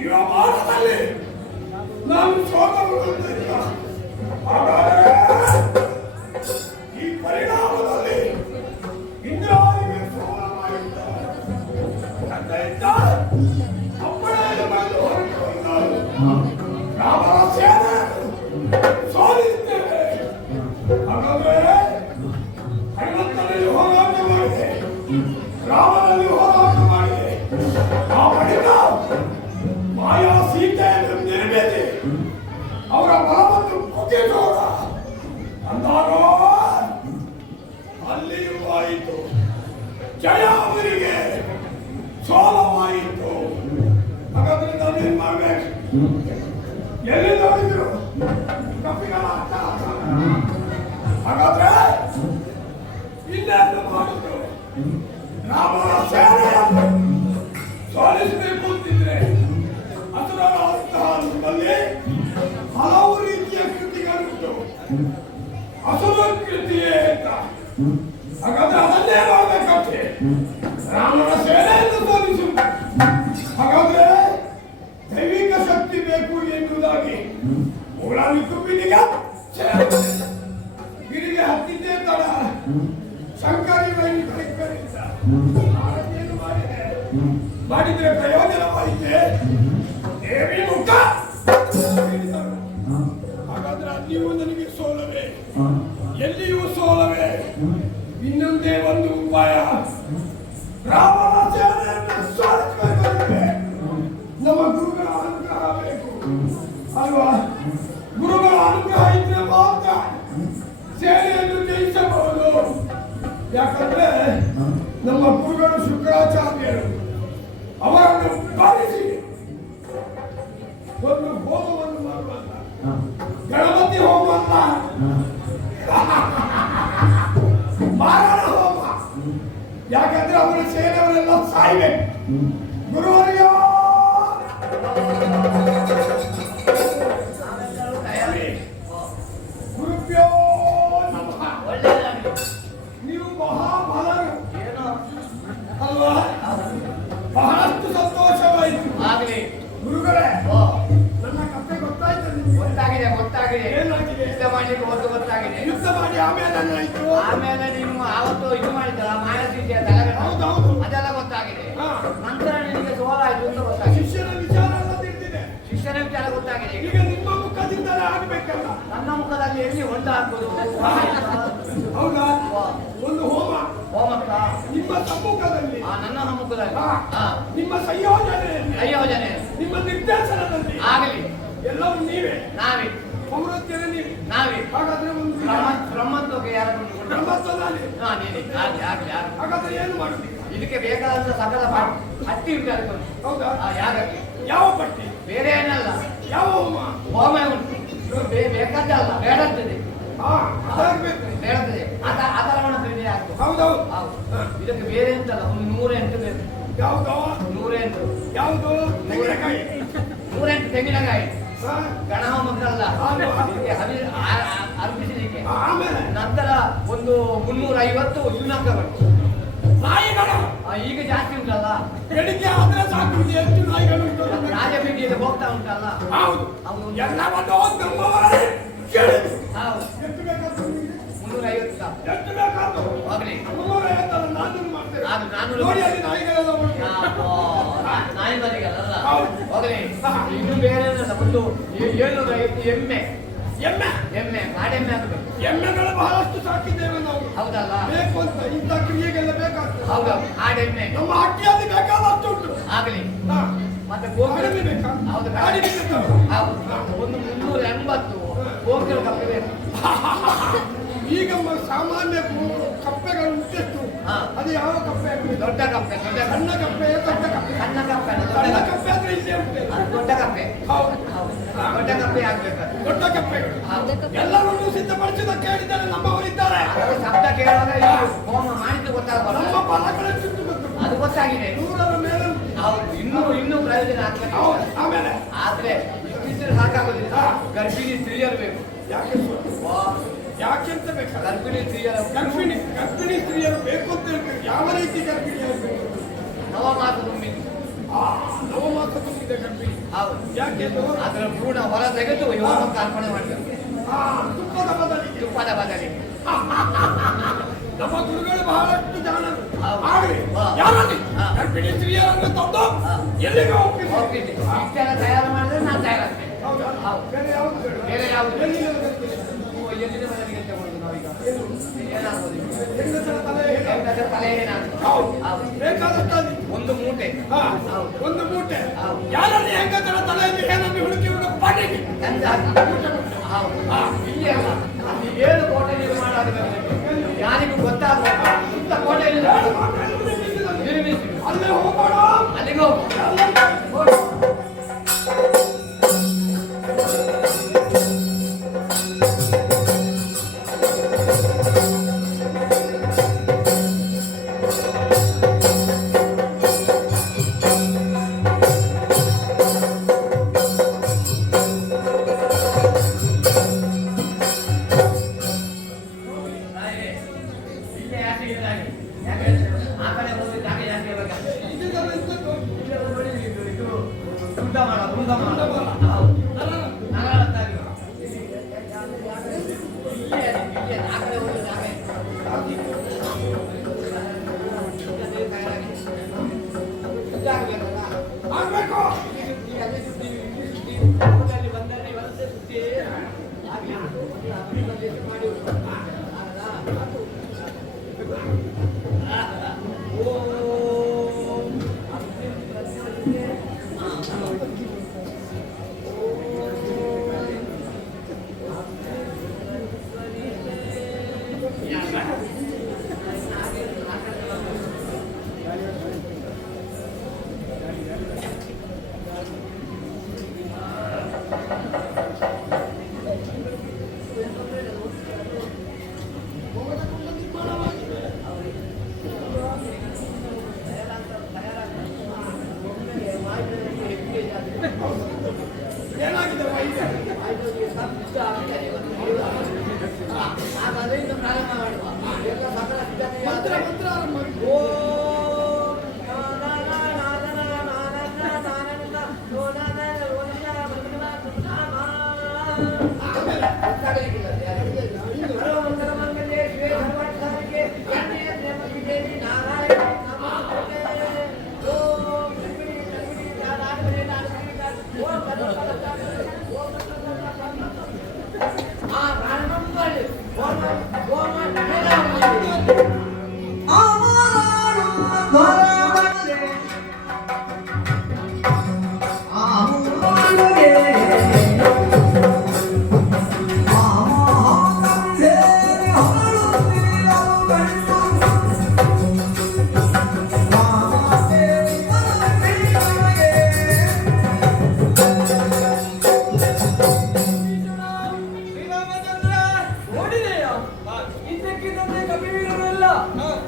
ಜೀವಮಾನದಲ್ಲಿ ನಾನು ಸೋತವರಲ್ಲ. ಹಾಗಾದರೆ ಈ ಪರಿಣಾಮದಲ್ಲಿ ಇಂದ್ರಾಣಿಗೆ ಸೋಲವಾಗಿದ್ದಾರೆ. ತಂದೆಯಿಂದ ಅಪ್ಪಣೆಯನ್ನು ಬಂದು ಹೊರಟು ಬಂದರು. ರಾಮನ ಸೇನೆ ಸೋಲಿಸುತ್ತೇವೆ. ಹಾಗಾದರೆ ಹನುಮಂತನಲ್ಲಿ ಹೋರಾಟ ಮಾಡಿದೆ, ರಾಮನಲ್ಲಿ ಹೋರಾಟ ಮಾಡಿದೆ. ಆ ಬಳಿಕ ಮಾಯಾ ಸೀತೆಯನ್ನು ನಿರ್ಮಿಸಿ ಅವರ ಬಲವನ್ನು ಕುಗ್ಗಿಸೋಣ ಅಂದಾರೋ ಅಲ್ಲಿಯೂ ಆಯಿತು. ಜಯ ಅವರಿಗೆ ಸೋಲವಾಯಿತು. ಹಾಗಾದ್ರೆ ನಾವೇನ್ ಮಾಡ್ಬೇಕು? ಎಲ್ಲಿ ನೋಡಿದ್ರು ಕಪಿಗಳ ಅರ್ಥ. ಹಾಗಾದ್ರೆ ಇನ್ನೇನು ಮಾಡುದು? ರಾಮನ ಸೇನೆಯನ್ನು ಸೋಲಿಸಬೇಕು ಅಂತಿದ್ರೆ ಅಸುರರಾದಂತಹ ನಮ್ಮಲ್ಲಿ ಹಲವು ರೀತಿಯ ಕೃತಿಗಳುಂಟು. ಅಸುರ ಕೃತಿಯೇ ಅಂತ. ಹಾಗಾದ್ರೆ ಅದನ್ನೇ ಮಾಡಬೇಕಂತೆ. ರಾಮನ ಸೇನೆಯನ್ನು ಸೋಲಿಸುವುದು. ಹಾಗಾದ್ರೆ ದೈವಿಕ ಶಕ್ತಿ ಬೇಕು ಎನ್ನುವುದಾಗಿ ಮೂಳಾವಿ ತುಂಬಿನಿಗೆ ಗಿರಿಗೆ ಹತ್ತಿದ್ದೇ ತಡ ಶಂಕರಿ ಬೈನಿ ಕರೆಕ್ಟರಿಂದ ಏನು ಮಾಡಿದೆ? ಮಾಡಿದ್ರೆ ಪ್ರಯೋಜನವಾಯಿತೆ. ದೇವಿ ಮುಖ. ಹಾಗಾದ್ರೆ ಅಲ್ಲಿಯೂ ನನಗೆ ಸೋಲವೇ, ಎಲ್ಲಿಯೂ ಸೋಲವೇ. ಇನ್ನೊಂದೇ ಒಂದು ಉಪಾಯ. ರಾಮನ ಸೇನೆಯನ್ನು ಸೋಲಿಸಬೇಕಾಗಿದೆ. ನಮ್ಮ ಗುರುಗಳ ಅನುಗ್ರಹ ಬೇಕು ಅಲ್ವಾ? ಗುರುಗಳ ಅನುಗ್ರಹ ಇದ್ರೆ ಮಾತ್ರ ಸೇನೆಯನ್ನು ಜಯಿಸಬಹುದು. ಯಾಕಂದ್ರೆ ನಮ್ಮ ಗುರುಗಳು ಶುಕ್ರಾಚಾರ್ಯರು. ಅವರನ್ನು ಬಾರಿಸಿ ಒಂದು ಹೋಮವನ್ನು ಮಾಡುವಂತ ಗಣಪತಿ ಹೋಮ ಅಲ್ಲ, ಮಾರಣ ಹೋಮ. ಯಾಕಂದ್ರೆ ಅವರ ಸೇನೆಯವರೆಲ್ಲ ಸಾಯ್ಬೇಕು. ಗುರುವರಿಯ ಗುರುಭ್ಯೋ ನಮಃ. ನೀವು ಮಹಾಬಲರು ಅಲ್ವಾ? ಬಹಳಷ್ಟು ಸಂತೋಷವಾಯಿತು. ಗುರುಗಳೇ, ನನ್ನ ಕಥೆ ಗೊತ್ತಾಯ್ತು ನಿಮಗೆ? ಗೊತ್ತಾಗಿದೆ. ಏನಾಗಿದೆ? ಯುದ್ಧ ಮಾಡ್ಲಿಕ್ಕೆ ಒಂದು ಗೊತ್ತಾಗಿದೆ. ಯುದ್ಧ ಮಾಡಿ ಆಮೇಲೆ ಏನಾಯ್ತು? ಆಮೇಲೆ ನೀವು ಆವತ್ತು ಇದು ಮಾಡಿದ್ದಲ್ಲ ಮಾನಸಿಕ ಹೌದೌದು, ಅದೆಲ್ಲ ಗೊತ್ತಾಗಿದೆ. ಹಾ. ನಂತರ ನಿನಗೆ ಸೋಲಾಯ್ತು ಅಂತ ಗೊತ್ತಾಗಿದೆ. ಶಿಷ್ಯನ ವಿಚಾರ ಎಲ್ಲ ತಿಳಿದಿದೆ. ಶಿಕ್ಷಣ ವಿಚಾರ ಗೊತ್ತಾಗಿದೆ. ಈಗ ನಿಮ್ಮ ಮುಖದಿಂದಲೇ ಆಗ್ಬೇಕಲ್ಲ. ನನ್ನ ಮುಖದಲ್ಲಿ ಎಲ್ಲಿ ಹೊಂಡ ಹಾಕುವುದು? ಹೌದಾ? ಒಂದು ಹೋಮಕ್ಕ ನಿಮ್ಮ ಸಮ್ಮುಖದಲ್ಲಿ, ನನ್ನ ಸಮ್ಮುಖದಲ್ಲಿ, ನಿಮ್ಮ ಸಂಯೋಜನೆ, ನಿಮ್ಮ ನಿರ್ದೇಶನದಲ್ಲಿ ಆಗಲಿ. ಎಲ್ಲವೂ ನೀವೇ, ನಾವೇ ಸಮೃದ್ಧಿಯ ನೀವೇ. ಹಾಗಾದ್ರೆ ಒಂದು ಬ್ರಹ್ಮತ್ವಕ್ಕೆ ಯಾರು ಬ್ರಹ್ಮತ್ವದಲ್ಲಿ ನೀನೆ ಆಗ್ಲಿ. ಹಾಗಾದ್ರೆ ಏನು ಮಾಡುತ್ತೀವಿ? ಇದಕ್ಕೆ ಬೇಕಾದಂತ ಸಕಲ ಹಟ್ಟಿ ಉಂಟು ಅದಕ್ಕೊಂದು. ಹೌದಾ? ಯಾಗಕ್ಕೆ ಯಾವ ಪಟ್ಟಿ? ಬೇರೆ ಏನಲ್ಲ, ಯಾವ ಹೋಮ ಉಂಟು. ಬೇಕಾದ್ದಲ್ಲ, ಬೇಡತ್ತದೆ. ಅದಾಗಬೇಕು, ಬೇಡತ್ತದೆ. ಅದರವಣ ಬೇರೆ ಆಗ್ತದೆ. ಹೌದೌದು. ಇದಕ್ಕೆ ಬೇರೆ ಅಂತಲ್ಲ, ಒಂದು 108 ಬೇಕು. ಯಾವುದು? 108. ಯಾವುದು? ತೆಂಗಿನಕಾಯಿ. 108 ತೆಂಗಿನಕಾಯಿ. ಹಾ. ಗಣ ಹೋಮಕ್ಕಲ್ಲ, ಅರ್ಪಿಸಲಿಕ್ಕೆ. ಆಮೇಲೆ ನಂತರ ಒಂದು 350 ಶುನಕಗಳು. ನಾಯಿಗಳು ಈಗ ಜಾಸ್ತಿ ಉಂಟಲ್ಲ, ಬೆಳಿಗ್ಗೆ ಆದ್ರೆ ಸಾಕು. ಎಷ್ಟು ನಾಯಿಗಳು ಉಂಟು? ರಾಜಬೀದಿಯಲ್ಲಿ ಹೋಗ್ತಾ ಉಂಟಲ್ಲ. ಹೌದು, ಹೌದು. ಎಲ್ಲವನ್ನು ನಮ್ಮವರೇ ಕೇಳಿದ್ರು. ಹೌದು, ಎಷ್ಟು ಬೇಕಾದ್ರು ನಿಮಗೆ? 350 ಸಾಕು. ಎಷ್ಟು ಬೇಕಾದ್ರು? ಹೋಗ್ಲಿ. 350 ನಾನು ಮಾಡ್ತೇನೆ. ಅದು 400 ನೋಡಿ ಅಲ್ಲಿ ನಾಯಿಗಳೆಲ್ಲ ಉಂಟು. ನಾಯಿ ಬದಿಗಲ್ಲ. ಹೌದು. ಹೋಗ್ಲಿ. ಇನ್ನು ಬೇರೆ ಏನಲ್ಲ, ಒಂದು 750 ಎಮ್ಮೆ. ಕಾಡೆಮ್ಮೆ ಆಗಬೇಕು. ಎಮ್ಮೆಗಳು ಬಹಳಷ್ಟು ಸಾಕಿದ್ದೇವೆ ನಾವು. ಹೌದಲ್ಲ? ಬೇಕು ಅಂತ ಇಂಥ ಕ್ರಿಯೆಗೆಲ್ಲ ಬೇಕಾಗ್ತದೆ. ಹೌದು, ಕಾಡೆಮ್ಮೆ. ನಮ್ಮ ಹಟ್ಟಿಯಲ್ಲಿ ಬೇಕಾದಷ್ಟು ಉಂಟು. ಆಗಲಿ. ಹಾ. ಮತ್ತೆ ಕಡಿಮೆ ಬೇಕಾ? ಹೌದು, ಕಡಿಮೆ ಬೇಕಾ? ಹೌದು. ಒಂದು 380 ಗೋಕುಲ ಕಪ್ಪೆ ಬೇಕು. ಈಗ ಸಾಮಾನ್ಯ ಕಪ್ಪೆಗಳು ಉಂಟೆಷ್ಟು? ಅದು ಯಾವ ಕಪ್ಪೆ ಆಗ್ತದೆ? ದೊಡ್ಡ ಕಪ್ಪೆ. ಸಣ್ಣ ಕಪ್ಪೆ, ದೊಡ್ಡ ಕಪ್ಪೆ. ಸಣ್ಣ ಕಪ್ಪೆ ಅಲ್ಲ, ಸಣ್ಣ ಕಪ್ಪೆ ಆದ್ರೆ ಇಲ್ಲೇ ಉಂಟೆ. ಅದು ದೊಡ್ಡ ಕಪ್ಪೆ. ಹೌದು, ದೊಡ್ಡ ಕಪ್ಪೆ ಆಗ್ಬೇಕು. ದೊಡ್ಡ ಕಪ್ಪೆಗಳು ಎಲ್ಲರನ್ನೂ ಸಿದ್ಧಪಡಿಸಿದ್ದಕ್ಕೆ ಹೇಳಿದ್ದಾರೆ. ನಮ್ಮವರಿದ್ದಾರೆ. ಶಬ್ದ ಕೇಳುವಾಗ ಈ ಹೋಮ ಮಾಡಿದ್ದು ಗೊತ್ತಾಗಲ್ಲ. ನಮ್ಮ ಫಲಗಳನ್ನು ಅದು ಗೊತ್ತಾಗಿದೆ. 100ರ ಮೇಲೆ ಹೌದು, ಇನ್ನೂ ಪ್ರಯೋಜನ ಆಗ್ತದೆ. ಹೌದು. ಆಮೇಲೆ ಆದ್ರೆ ಇಷ್ಟಿದ್ರೆ ಸಾಕಾಗೋದಿಲ್ಲ. ಗರ್ಭಿಣಿ ಸ್ತ್ರೀಯರು ಬೇಕು. ಯಾಕೆಂತ ಬೇಕು? ಗರ್ಭಿಣಿ ಸ್ತ್ರೀಯರು ಗರ್ಭಿಣಿ ಸ್ತ್ರೀಯರು ಬೇಕು ಅಂತ ಹೇಳ್ಬೇಕು. ಯಾವ ರೀತಿ ಗರ್ಭಿಣಿಯರು ಬೇಕು? ನವಮಾಸ ತುಂಬಿದ್ದು. ನವಮಾಸ ತುಂಬಿದ ಗರ್ಭಿಣಿ. ಹೌದು. ಯಾಕೆ ಅದು? ಅದರ ಭ್ರೂಣ ಹೊರ ತೆಗೆದು ಯೋಗಕ್ಕೆ ಅರ್ಪಣೆ ಮಾಡಬೇಕು. ತುಪ್ಪದ ಬದಲಿಗೆ. ತುಪ್ಪದ ಬದಲಿಗೆ. ನಮ್ಮ ಗುರುಗಳು ಬಹಳಷ್ಟು ಜಾಣರು. ಹೌದು. ಆಗಲಿ ಹಾ. ಯಾರಲ್ಲಿ ಹಾ. ಗರ್ಭಿಣಿ ಸ್ತ್ರೀಯರನ್ನು ತಂದು ಹಾ. ಎಲ್ಲಿಗೆ ಹೋಗ್ತೀವಿ? ಹೋಗ್ತೀನಿ. ಇಷ್ಟೆಲ್ಲ ತಯಾರು ಮಾಡಿದ್ರೆ ನಾನು ತಯಾರಾಗ್ತೇನೆ. ಹೌದಾ? ಹೌದು. ಬೇರೆ ಯಾವುದು ಬೇಡ? ಬೇರೆ ಯಾವುದು? ಎಲ್ಲಿಗೆ ಹೋಗ್ತೀವಿ? ಎಲ್ಲಿಂದ ಮನೆಗೆ ತಗೊಳ್ಳೋದು ನಾವೀಗ? ಏನಾಗ್ಬೋದು ಈಗ? ಹೆಂಗಸರ ತಲೆ ಹೆಂಗಸರ ತಲೆ ಏನಾಗ್ತದೆ? ಹೌದು. ಹೌದು. ಬೇಕಾದಷ್ಟಲ್ಲಿ ಒಂದು ಮೂಟೆ. ಹಾ. ಹೌದು. ಒಂದು ಮೂಟೆ ಹೌದು. ಯಾರಲ್ಲಿ ಹೆಂಗಸರ ತಲೆಯಲ್ಲಿ ಏನನ್ನು ಹುಡುಕಿ ಪಾಟಿಗೆ ಚಂದ. ಹೌದು. ಹಾ. ಇಲ್ಲಿ ಅಲ್ಲ. ಅಲ್ಲಿ 7 ಕೋಟೆ ನಿರ್ಮಾಣ ಆಗಬೇಕು. ಯಾರಿಗೂ ಗೊತ್ತಾಗಬೇಕು. ಸುತ್ತ ಕೋಟೆ ನಿರ್ಮಿಸಿ. ಅಲ್ಲೇ ಹೋಗೋಣ. ಅಲ್ಲಿಗೆ ಹೋಗು. ಆಗ್ಬೇಕು. ಏನಾಗಿದೆ ವೈದ್ಯ? ಮಂತ್ರ ಮಂತ್ರ ಆರಂಭ ಮಾಡಿ.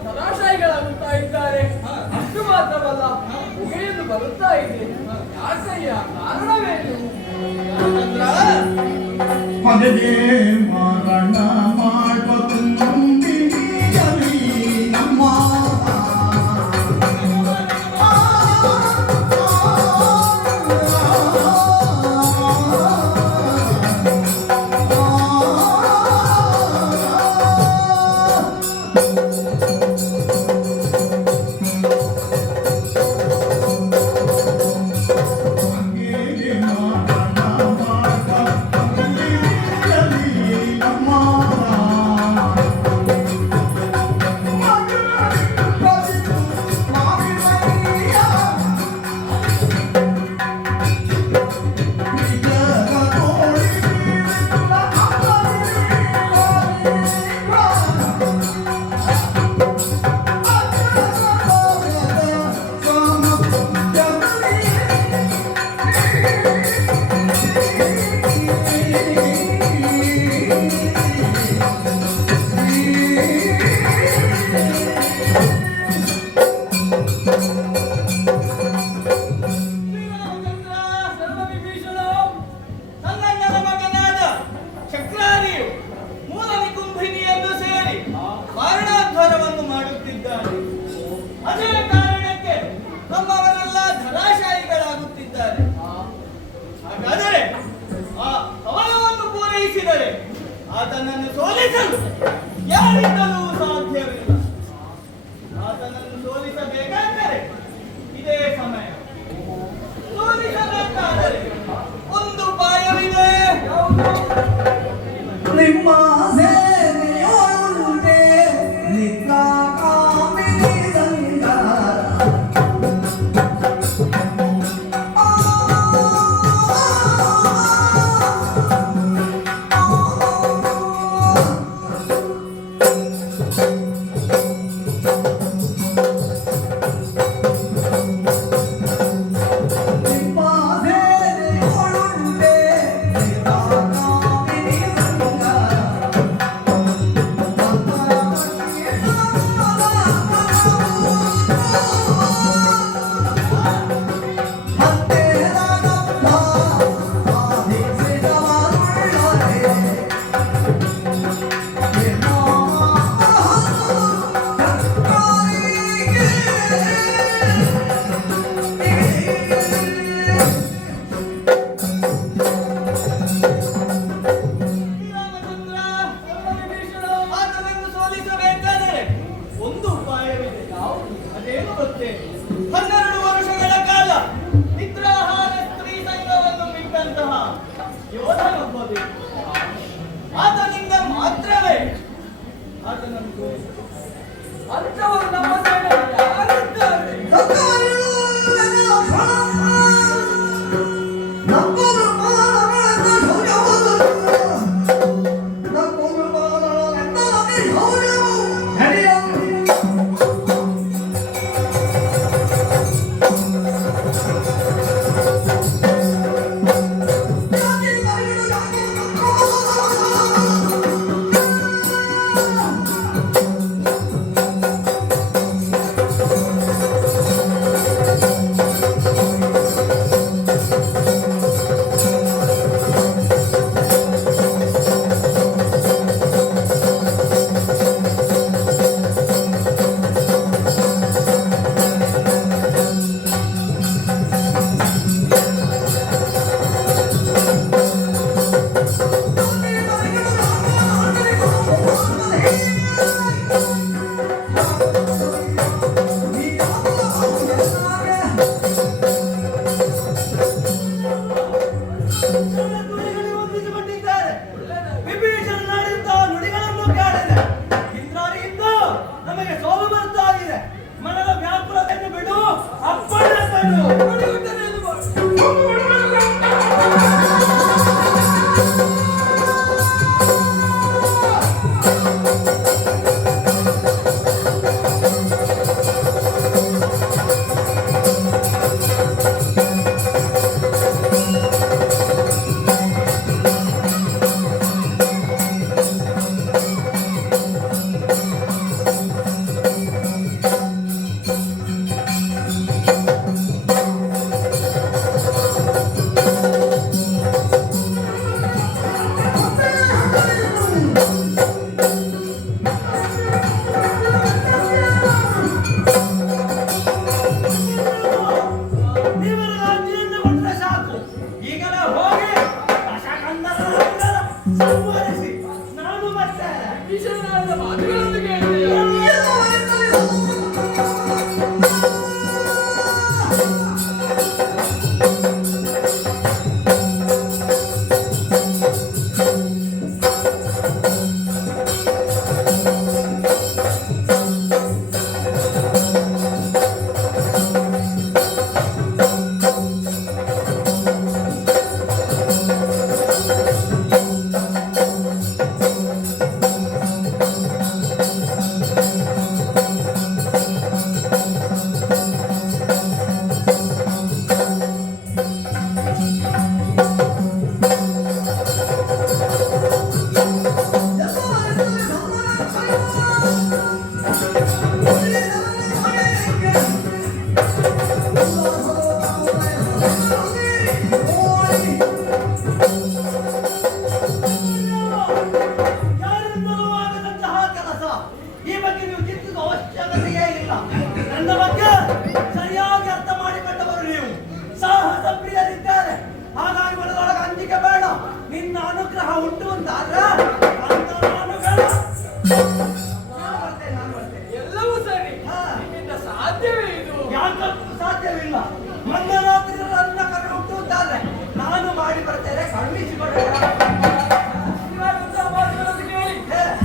ತಮಾಷೆಗಳಾಗುತ್ತಾ ಇದ್ದಾರೆ. ಅಷ್ಟು ಮಾತ್ರವಲ್ಲ, ಹೊಗೆಯನ್ನು ಬರುತ್ತಾ ಇದೆ. ಯಾಕಯ್ಯ, ಕಾರಣವೇನು? ಮಗನೇ ಮರಣ ಮಾಡ್ಬೇಕು ನಂಬಿಕೆಯಲ್ಲಿ ನಮ್ಮ ಮಗನೇ ಮರಣ ಮಾಡ್ಬೇಕು ನಂಬಿಕೆಯಲ್ಲಿ ಆತನನ್ನು ಸೋಲಿಸಲು ಯಾರಿಂದಲೂ ಸಾಧ್ಯವಿಲ್ಲ. ಆತನನ್ನು ಸೋಲಿಸಬೇಕಾದರೆ ಇದೇ ಸಮಯ. ಸೋಲಿಸಬೇಕಾದರೆ ಒಂದು ಉಪಾಯವಿದೆ. ನಿಮ್ಮ ಸೇವೆಯೋಳುಂಟೆ ನಿಕ್ಕ ಕಾಮಿನಿ ಸಂಗ ಆತನನ್ನು ಸೋಲಿಸಬೇಕಾದರೆ ಒಂದು ಉಪಾಯವಿದೆ. ಅದೇನು ಗೊತ್ತೇ? 12 ವರ್ಷಗಳ ಕಾಲ ನಿದ್ರಾಹಾರ ಸ್ತ್ರೀ ಸಂಘವನ್ನು ಬಿಟ್ಟಂತಹ ಯೋಧನೊಬ್ಬ ಬೇಕು. ಆತನಿಂದ ಮಾತ್ರವೇ ಆತನನ್ನು ಸೋಲಿಸಬೇಕು. ಅಂಥವರು ನಮ್ಮ ಸೇನೆಯಲ್ಲಿ ಯಾರಿದ್ದಾರೆ? ವಿಭೀಷಣನಾಡಿದಂತಹ ನುಡಿಗಳನ್ನು ಕೇಳಿದೆ. ಇಂದ್ರನಿಂದ ನಮಗೆ ಸೋಲು ಬರ್ತಾಗಿದೆ. ಮನದ ವ್ಯಾಕುಲತೆಯನ್ನು ಬಿಡು, ಅಪ್ಪಣೆ ಕೊಡು. ವಿಭೀಷಣನಾದ ಮಾತುಗಳನ್ನು ಕೇಳಿದೆಯಾ? ಯಾರಿಂದಲೂ ಆಗದಂತಹ ಕೆಲಸ. ಈ ಬಗ್ಗೆ ನೀವು ಚಿಂತಿಸುವ ಅವಶ್ಯಕತೆಯೇ ಇಲ್ಲ. ನನ್ನ ಬಗ್ಗೆ ಸರಿಯಾಗಿ ಅರ್ಥ ಮಾಡಿಕೊಂಡವರು ನೀವು. ಸಾಹಸ ಪ್ರಿಯರಿದ್ದಾರೆ. ಹಾಗಾಗಿ ಮನದೊಳಗೆ ಅಂಜಿಕೆ ಬೇಡ. ನಿನ್ನ ಅನುಗ್ರಹ ಉಂಟು ಅಂತಾದ್ರೆ ನೀವಾದಂತ ಮಾತುಗಳನ್ನು ಕೇಳಿ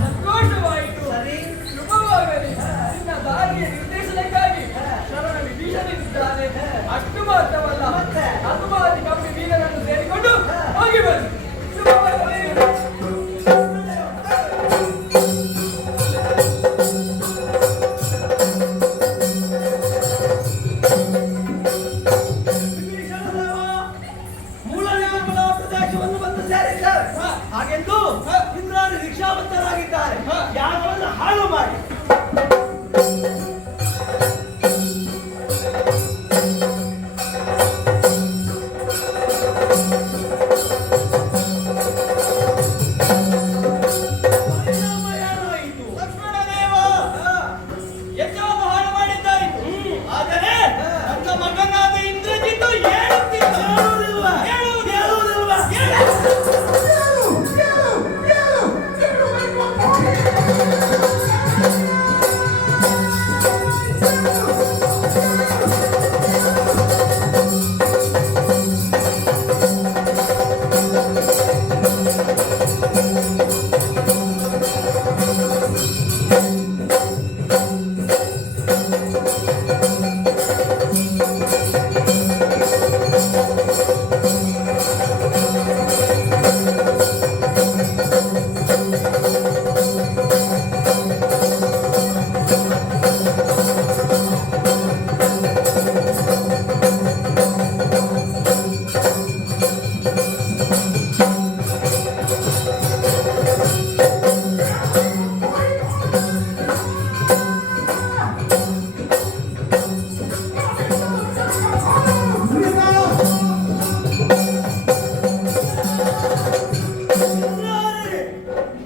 ಸಂತೋಷವಾಯಿತು. ಸರಿ. ಶುಭವಾಗಲಿ. ನಿನ್ನ ದಾರಿಯ ನಿರ್ದೇಶನಕ್ಕಾಗಿ ಶರಣ ವಿಭೀಷಣಿದ್ದಾನೆ. ಅಷ್ಟು ಮಾತ್ರವಲ್ಲ, ಮತ್ತೆ? ಹನುಮಾದಿ ಕಮ್ಮಿ ವೀರರನ್ನು ಸೇರಿಕೊಂಡು ಹೋಗಿ ಬನ್ನಿ. ಶುಭವಾಗಲಿ. ಮೂಲ ನಿಗಮದ ಪ್ರದೇಶವನ್ನು ಬಂದು ಸೇರಿದ್ದಾರೆ. ಹಾಗೆಂದು ಇಂದ್ರಾಣಿ ರಿಕ್ಷಾವಂತರಾಗಿದ್ದಾರೆ. ಯಾಗವನ್ನು ಹಾಳು ಮಾಡಿ ಪರಿಣಾಮ ಏನಾಯಿತು? ಲಕ್ಷ್ಮಣದೇವ ಯಜ್ಞವನ್ನು ಹಾಳು ಮಾಡಿದ್ದಾಯಿತು. ಆದರೆ ನನ್ನ ಮಗನಾದ ಇಂದ್ರಜಿತ್ತು ಹೇಳುವುದಿಲ್ವಾ? ಹೇಳುವುದಿಲ್ವಾ?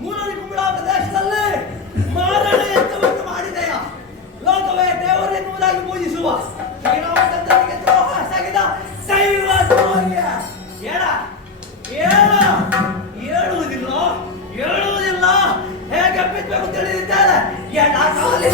ಮೂರನೇ ಕುಂಬಳ ಪ್ರದೇಶದಲ್ಲಿ ಮಾರಣ ಯಜ್ಞವನ್ನು ಮಾಡಿದೆಯ ಲೋಕವೇ ದೇವರೆನ್ನುವುದಾಗಿ ಪೂಜಿಸುವ ಶ್ರೀರಾಮಚಂದ್ರನಿಗೆ ದ್ರೋಹ ಎಸಗಿದ ದೈವ ದ್ರೋಹಿಯ ಹೇಳ ಹೇಳ ಹೇಳುವುದಿಲ್ಲ ಹೇಗೆ ಬಿತ್ತಬೇಕು ತಿಳಿದಿದ್ದಾರೆ ಎಡ ಕಾಲಿ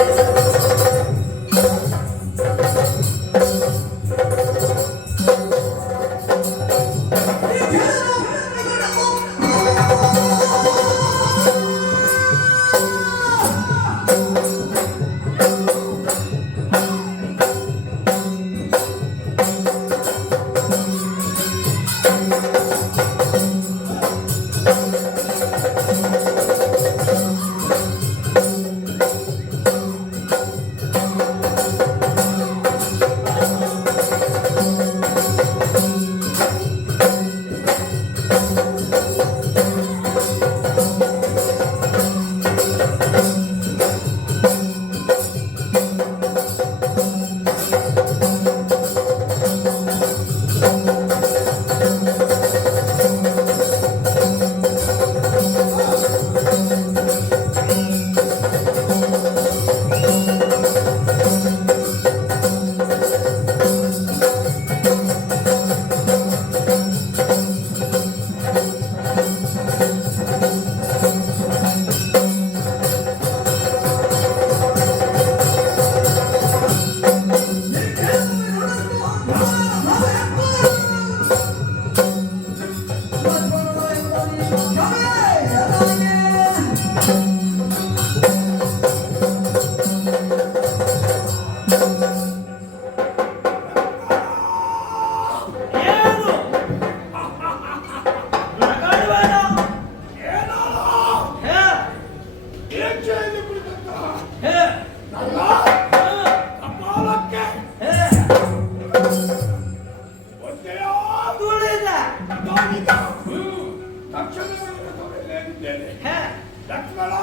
ಲಕ್ಷ್ಮಣ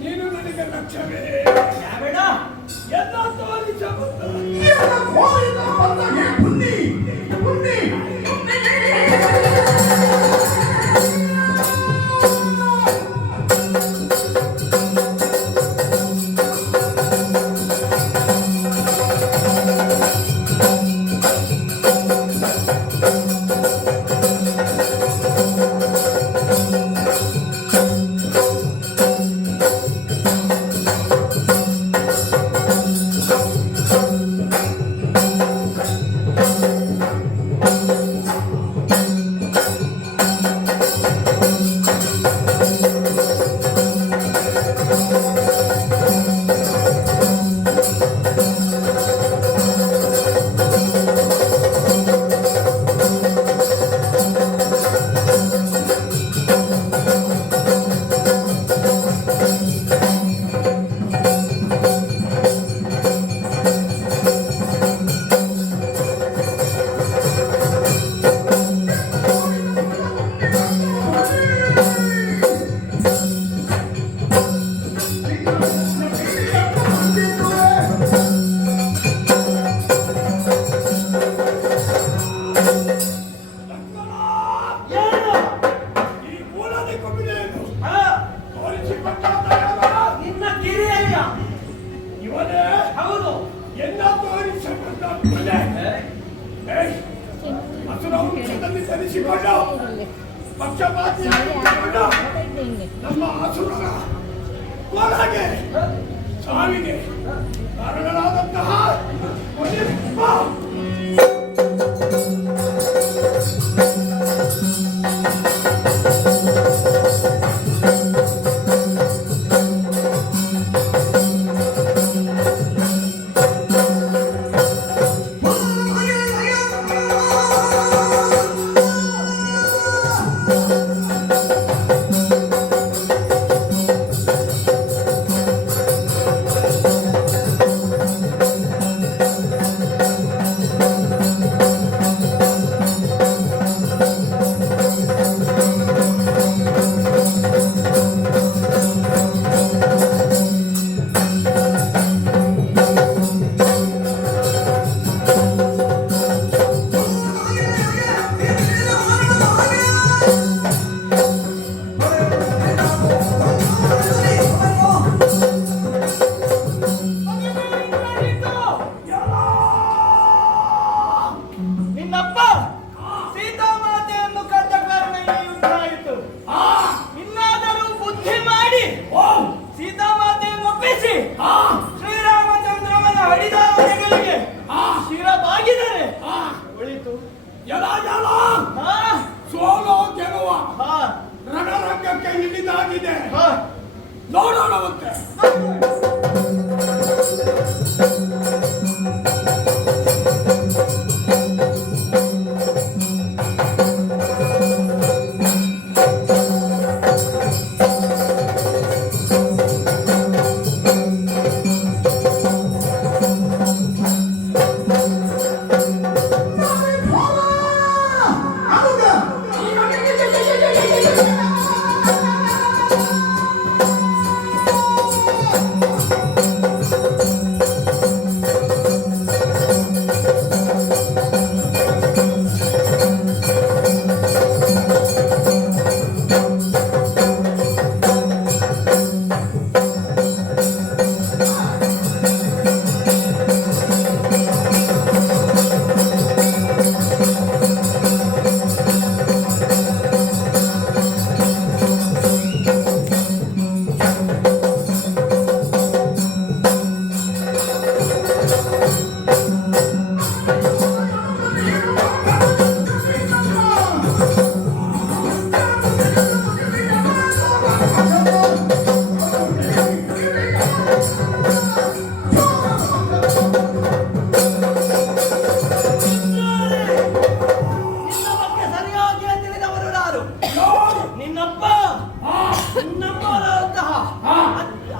ನೀನು ನನಗೆ ಲಕ್ಷ್ಯವೇ ಬೇಡ ಎಲ್ಲ ತೋರಿಸಬಹುದು ವೇಷದಲ್ಲಿ ಧರಿಸಿಕೊಂಡು ಪಕ್ಷಪಾತಿಯಾಗಿಕೊಂಡು ನಮ್ಮ ಅಸುರರ ಕೊಲೆಗೆ ಸಾವಿಗೆ ಕಾರಣಗಳಾದಂತಹ ನಿನ್ನಪ್ಪ ಸೀತಾಮಾತೆಯನ್ನು ಕಂಡ ಕಾರಣ ಈ ಯುದ್ಧ ಆಯಿತು. ಇನ್ನಾದರೂ ಬುದ್ಧಿ ಮಾಡಿ ಸೀತಾಮಾತೆಯನ್ನು ಒಪ್ಪಿಸಿ ಶ್ರೀರಾಮಚಂದ್ರನ ಹಡಿದಾವಣೆಗಳಿಗೆ ಶಿರ ಬಾಗಿದರೆ ಒಳಿತು. ಸೋಲೋ ಗೆಲುವ ರಣರಂಗಕ್ಕೆ ಇಳಿದಾಗಿದೆ. ನೋಡೋಣವಂತೆ.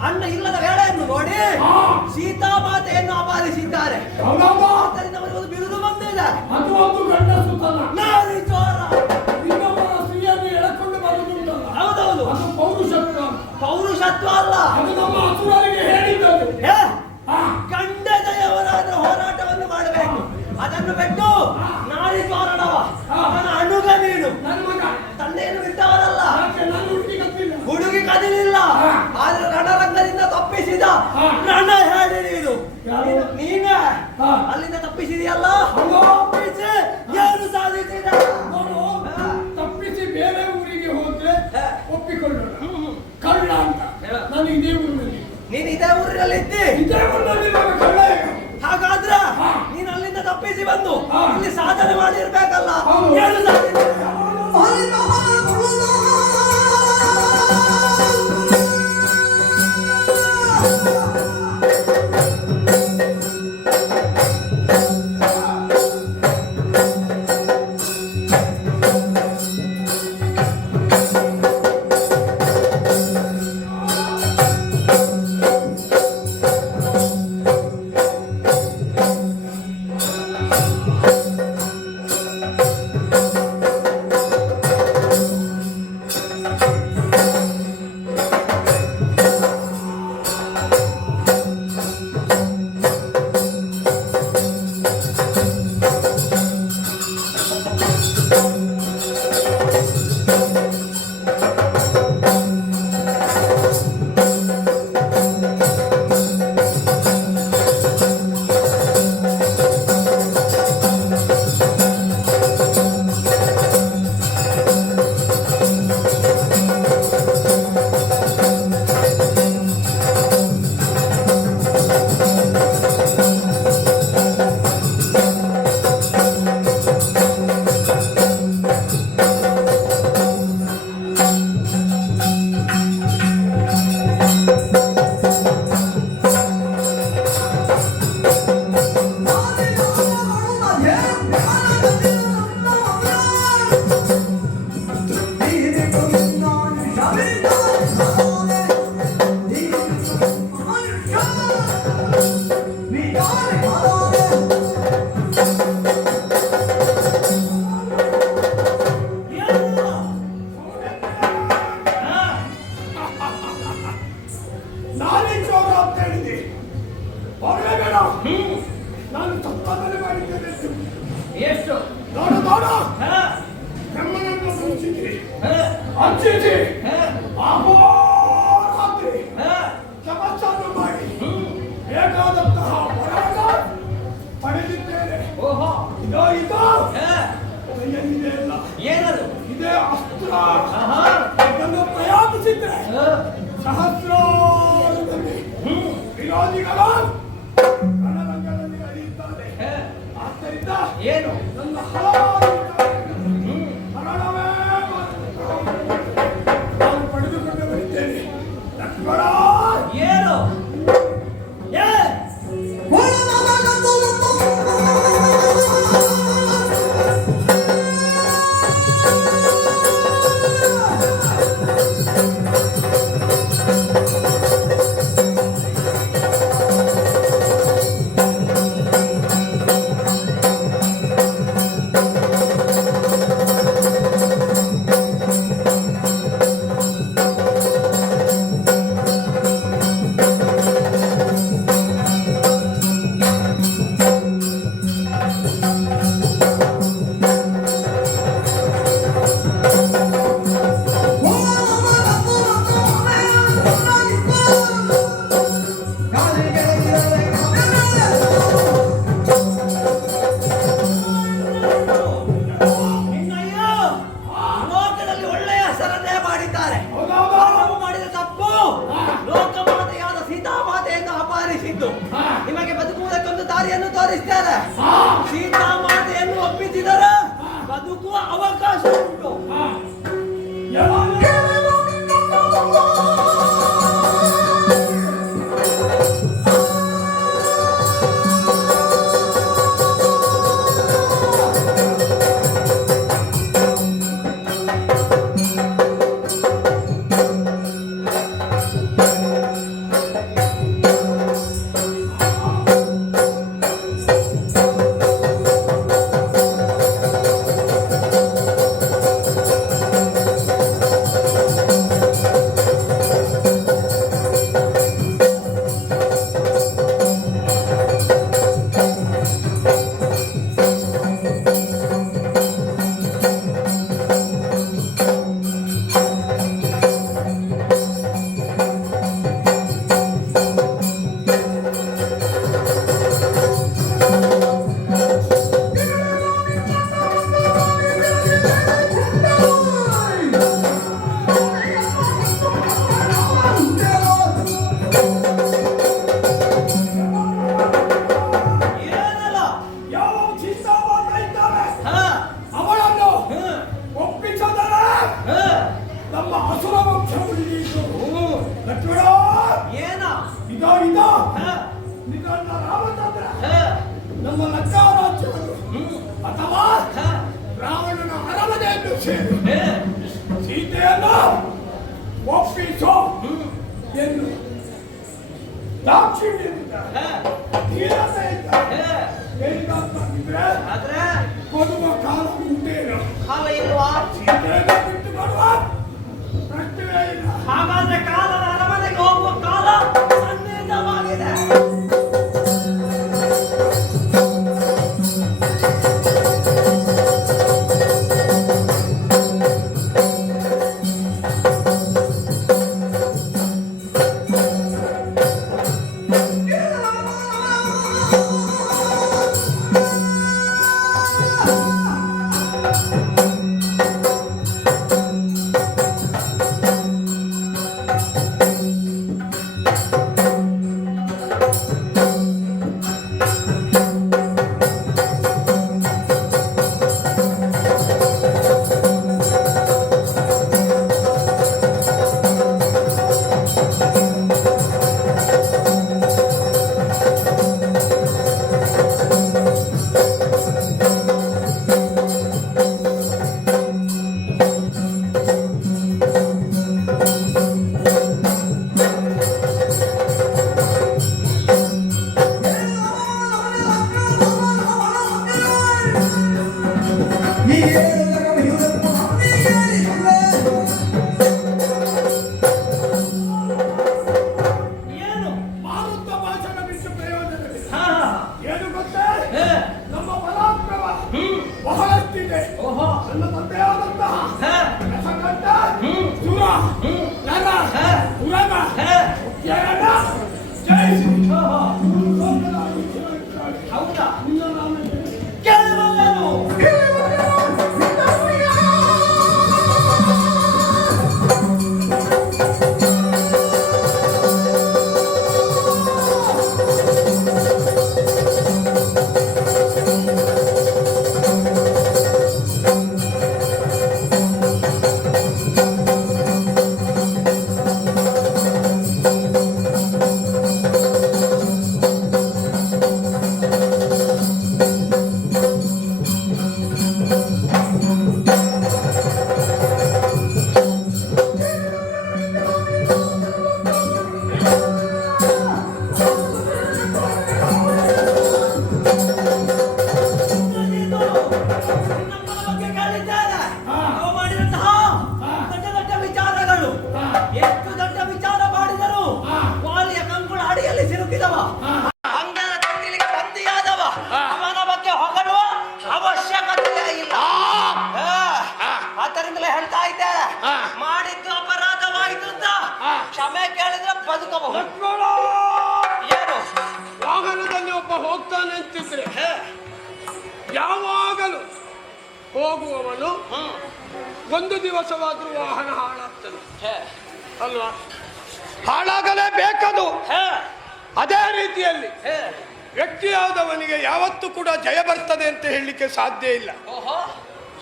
ಅಣ್ಣ ಇಲ್ಲದ ವೇಳೆಯನ್ನು ನೋಡಿ ಸೀತಾಮಾತೆಯನ್ನು ಅಪಾದಿಸಿದ್ದಾರೆ. ಆದ್ದರಿಂದ ಅವರಿಗೆ ಒಂದು ಬಿರುದು ಬಂದಿದೆ. ಅದು ಒಂದು ಗಂಡಸುತನ. ನಾರಿ ಚೋರ. ಇನ್ನೊಬ್ಬರ ಸ್ತ್ರೀಯನ್ನು ಎಳಕೊಂಡು ಬರುವುದುಂಟಲ್ಲ. ಹೌದೌದು. ಅದು ಪೌರುಷತ್ವ. ಪೌರುಷತ್ವ ಅಲ್ಲ. ಅದು ನಮ್ಮ ಅಸುರರಿಗೆ ಹೇಳಿದ್ದದು. ಖಂಡದಯವರಾದ ಹೋರಾಟವನ್ನು ಮಾಡಬೇಕು. ಅದನ್ನು ಬಿಟ್ಟು ನಾರಿ ಚೋರನವ ಅವನ ಅಣುಗ ನೀನು. ತಂದೆಯನ್ನು ಬಿಟ್ಟವರಲ್ಲ. ಹುಡುಗಿ ಕದಿಲಿಲ್ಲ. ಆದ್ರೆ ರಣರಂಗದಿಂದ ತಪ್ಪಿಸಿದ ರಣ ಹೇಳಿ ನೀನು ನೀನೇ ಅಲ್ಲಿಂದ ತಪ್ಪಿಸಿದೆಯಲ್ಲ. ತಪ್ಪಿಸಿ ಏನು ಸಾಧಿಸಿದ? ತಪ್ಪಿಸಿ ಬೇರೆ ಊರಿಗೆ ಹೋದ್ರೆ ಒಪ್ಪಿಕೊಳ್ಳೋಣ. ಕಳ್ಳ ಅಂತ ನಾನು ಇದೇ ಊರಿನಲ್ಲಿ. ನೀನು ಇದೇ ಊರಿನಲ್ಲಿ ಇದ್ದಿ. ಇದೇ ಊರಿನಲ್ಲಿ ನಾನು ಕಳ್ಳ. ಹಾಗಾದ್ರೆ ನೀನು ಅಲ್ಲಿಂದ ತಪ್ಪಿಸಿ ಬಂದು ಇಲ್ಲಿ ಸಾಧನೆ ಮಾಡಿರ್ಬೇಕಲ್ಲ. ಏನು ಸಾಧಿಸಿದ? ಅರ್ಚಿಸಿ ಹಾ, ಅಹೋರಾತ್ರಿ ಹಾ, ತಪಸ್ಸನ್ನು ಮಾಡಿ ಬೇಕಾದಂತಹ ವರವನ್ನು ಪಡೆದಿದ್ದೇನೆ. ಓಹೋ, ಇದೋ ಹಾ, ಕೈಯಲ್ಲಿದೆ ಅಲ್ಲ, ಏನದು? ಇದೇ ಅಸ್ತ್ರ. ಆಹಾ, ಇದನ್ನು ಪ್ರಯೋಗಿಸಿದ್ರೆ ಹಾ, ಸಹಸ್ರಾರದಲ್ಲಿ ವಿರೋಧಿಗಳು ರಣರಂಗದಲ್ಲಿ ಅಳಿಯುತ್ತಾರೆ. ಹಾ, ಆದ್ದರಿಂದ ಏನು? ನನ್ನ ಹಲವಾರು ಮರಣವೇ ನಾನು ಪಡೆದುಕೊಂಡು ಬರುತ್ತೇನೆ. ಲಕ್ಷ್ಮಣ ಏನು? ಏ, ನಿನ್ನಯ್ಯ ಲೋಕದಲ್ಲಿ ಒಳ್ಳೆಯ ಹೆಸರನ್ನೇ ಮಾಡಿದ್ದಾರೆ. ನಾವು ಮಾಡಿದ ತಪ್ಪು ಲೋಕಮಾತೆಯಾದ ಸೀತಾಮಾತೆಯನ್ನು ಅಪಹರಿಸಿದ್ದು. ನಿಮಗೆ ಬದುಕುವುದಕ್ಕೊಂದು ದಾರಿಯನ್ನು ತೋರಿಸ್ತಾರೆ. ಸೀತಾಮಾತೆಯನ್ನು ಒಪ್ಪಿಸಿದರೆ ಬದುಕುವ ಅವಕಾಶ ಉಂಟು. ಏನಲ್ಲ? ಯಾವ ಸೀತಾಮಾತೆ ಇದ್ದಾಳೆ ಹಾ, ಅವಳನ್ನು ಹಾ, ಒಪ್ಪಿಸದರೆ ಹಾ, ನಮ್ಮ ಅಸುರ ವಂಶ ಉಳಿಯಿತು. ಲಕ್ಷ್ಮಣ ಏನ? ಇದೋ ಹಾ, ನಿನ್ನ ರಾಮಚಂದ್ರ ಹಾ, ನಮ್ಮ ಲಂಕಾರಾಜ್ಯವನ್ನು ಅಥವಾ ಹಾ, ರಾವಣನ ಅರಮನೆಯನ್ನು ಸೇರಿ ಹೇ, ಸೀತೆಯನ್ನು ಒಪ್ಪಿಸೋ ಎಂದು ದಾಕ್ಷಿಣ್ಯದಿಂದ ಹಾ, ಧೀರತೆಯಿಂದ ಹೇ. ಹೇಳಿದ್ರೆ ಆದ್ರೆ ಕೊಡುವ ಕಾಲ ಉಂಟೇನು? ಕಾಲ ಇಲ್ವಾ? ಸೀತೆಯನ್ನು ಬಿಟ್ಟು ಕೊಡುವ ಪ್ರಶ್ನೆಯೇ ಇಲ್ಲ. ಹಾಗಾದ್ರೆ ಕಾಲದ ಅರಮನೆಗೆ ಹೋಗುವ ಕಾಲ ಸನ್ನಿಹಿತವಾಗಿದೆ. ಬಹಳಷ್ಟಿದೆ. ಓಹೋ ನನ್ನ ತಂದೆಯಾದಂತಹ ಹಾ ರಸಕಂಠ ಹ್ಮ್ ಹೇ, ಜಯಣ್ಣ, ಜಯ ಶ್ರೀ. ಹೌದಾ? ನಿನ್ನ ನಾಮ ಕೇಳುವವನು. ನಮ್ಮನ ಬಗ್ಗೆ ಕೇಳಿದ್ದಾರೆ. ನಾವು ಮಾಡಿದಂತಹ ದೊಡ್ಡ ದೊಡ್ಡ ವಿಚಾರಗಳು, ಎಷ್ಟು ದೊಡ್ಡ ವಿಚಾರ ಮಾಡಿದರು. ವಾಲಿಯ ಕಂಕುಳ ಅಡಿಯಲ್ಲಿ ಸಿಲುಕಿದವ, ಅಂಗನ ತೊಟ್ಟಿಲಿಗೆ ಬಂದಿಯಾದವ, ಅವನ ಬಗ್ಗೆ ಹೊಗಳುವ ಅವಶ್ಯಕತೆ ಇಲ್ಲ. ಆದ್ದರಿಂದಲೇ ಹೇಳ್ತಾ ಇದ್ದೇನೆ, ಮಾಡಿದ್ದು ಅಪರಾಧವಾಯಿತು ಅಂತ ಕ್ಷಮೆ ಕೇಳಿದ್ರೆ ಬದುಕಬಹುದು. ಏನು ವಾಹನದಲ್ಲಿ ಒಬ್ಬ ಹೋಗ್ತಾನೆ ಅಂತಿದ್ರೆ ಯಾವಾಗಲೂ ಹೋಗುವವನು ಒಂದು ದಿವಸವಾದ್ರೂ ವಾಹನ ಹಾಳಾಗ್ತದೆ ಅಲ್ವಾ? ಹಾಳಾಗಲೇ ಬೇಕದು. ಅದೇ ರೀತಿಯಲ್ಲಿ ವ್ಯಕ್ತಿಯಾದವನಿಗೆ ಯಾವತ್ತೂ ಕೂಡ ಜಯ ಬರ್ತದೆ ಅಂತ ಹೇಳಲಿಕ್ಕೆ ಸಾಧ್ಯ ಇಲ್ಲ.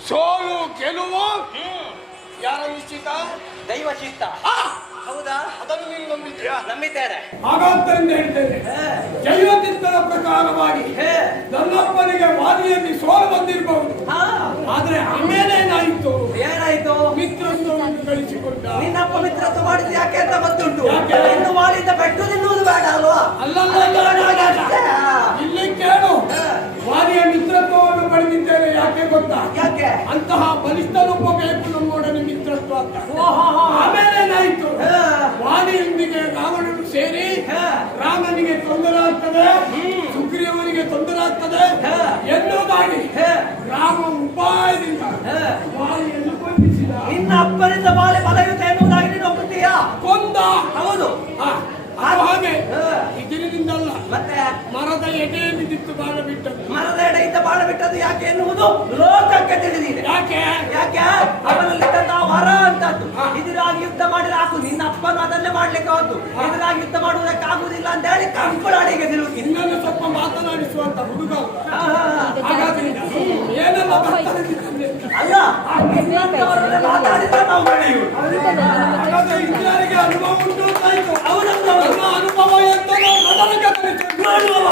ಸೋಲು ಗೆಲುವು ಯಾರ ನಿಶ್ಚಿತ? ದೈವ ಚಿತ್ತ. ಹೌದಾ? ಅದನ್ನು ನೀನು ನಂಬಿದ್ಯಾ? ನಂಬಿದ್ದೇನೆ. ಹಾಗಾದ್ದರಿಂದ ಹೇಳ್ತೇನೆ, ಜೈವಚಿತ್ತದ ಪ್ರಕಾರವಾಗಿ ನನ್ನಪ್ಪನಿಗೆ ವಾದಿಯಲ್ಲಿ ಸೋಲು ಬಂದಿರಬಹುದು. ಆದ್ರೆ ಆಮೇಲೆ ಏನಾಯಿತು? ಏನಾಯ್ತು? ಮಿತ್ರತ್ವವನ್ನು ಗಳಿಸಿಕೊಂಡ. ನಿನ್ನಪ್ಪ ಮಿತ್ರತ್ವ ಮಾಡಿದ್ದು ಯಾಕೆ ಅಂತ ಗೊತ್ತುಂಟು. ಯಾಕೆ? ಇನ್ನು ವಾಲಿಯಿಂದ ಪೆಟ್ಟು ತಿನ್ನುವುದು ಬೇಡ ಅಲ್ವಾ? ಅಲ್ಲಲ್ಲ, ಇಲ್ಲಿ ಕೇಳು. ವಾದಿಯ ಮಿತ್ರತ್ವವನ್ನು ಪಡೆದಿದ್ದೇನೆ. ಯಾಕೆ ಗೊತ್ತಾ? ಯಾಕೆ? ಅಂತಹ ಬಲಿಷ್ಠನೊಬ್ಬ ಬೇಕು ನಮ್ಮೊಡನೆ ಮಿತ್ರತ್ವ ಅಂತ. ಆಮೇಲೆ ಏನಾಯ್ತು? ವಾದಿಯೊಂದಿಗೆ ರಾವಣನು ಸೇರಿ ರಾಮನಿಗೆ ತೊಂದರೆ ಆಗ್ತದೆ, ಸುಗ್ರೀವನಿಗೆ ತೊಂದರೆ ಆಗ್ತದೆ ಎಂದು ಮಾಡಿ ರಾಮ ಉಪಾಯದಿಂದ ವಾಲಿಯನ್ನು ಕೊಂದಿಸಿದ. ನಿನ್ನ ಅಪ್ಪನಿಂದ ಬಾಲಿ ಬಲಯುತ ಎನ್ನುವುದಾಗಿ ನೀನು ಒಪ್ಪುತ್ತೀಯಾ? ಕೊಂದ. ಹೌದು. ಹಾಗೆ ಇದರಿಂದಲ್ಲ, ಮತ್ತೆ ಮರದ ಎಡೆಯಲ್ಲಿ ನಿಂತು ಬಾಳ ಬಿಟ್ಟದ್ದು. ಮರದ ಎಡೆಯಿಂದ ಬಾಳ ಬಿಟ್ಟದ್ದು ಯಾಕೆ ಎನ್ನುವುದು ಲೋಕಕ್ಕೆ ತಿಳಿದಿದೆ. ಯಾಕೆ? ಯಾಕೆ? ಅವನಲ್ಲಿದ್ದಂತ ವರ ಅಂತದ್ದು. ಇದರಾಗಿ ಯುದ್ಧ ಮಾಡಿದ್ರೆ ಹಾಕು. ನಿನ್ನ ಅಪ್ಪನು ಅದನ್ನೇ ಮಾಡ್ಲಿಕ್ಕೆ ಹೋದ್ದು. ಇದರಾಗಿ ಯುದ್ಧ ಮಾಡುವುದಕ್ಕೆ ಆಗುದಿಲ್ಲ ಅಂತ ಹೇಳಿ ಕಂಕುಳಾಡಿಗೆ ಸಿಲುಕಿ. ಇನ್ನೊಂದು ಸ್ವಲ್ಪ ಮಾತನಾಡಿಸುವಂತ ಹುಡುಗ. ಹಾಗಾದ್ರೆ ಏನೆಲ್ಲ ಅಲ್ಲ, ಇನ್ನೊಂದವರನ್ನೇ ಮಾತಾಡಿದ್ರೆ ನಾವು ಬೆಳೆಯುವುದು. ಹಾಗಾದ್ರೆ ಇನ್ಯಾರಿಗೆ ಅನುಭವ ಉಂಟು ಅಂತಾಯ್ತು. ಅವನನ್ನು ಅನುಭವ ಎಂತ ಮಾಡುವ.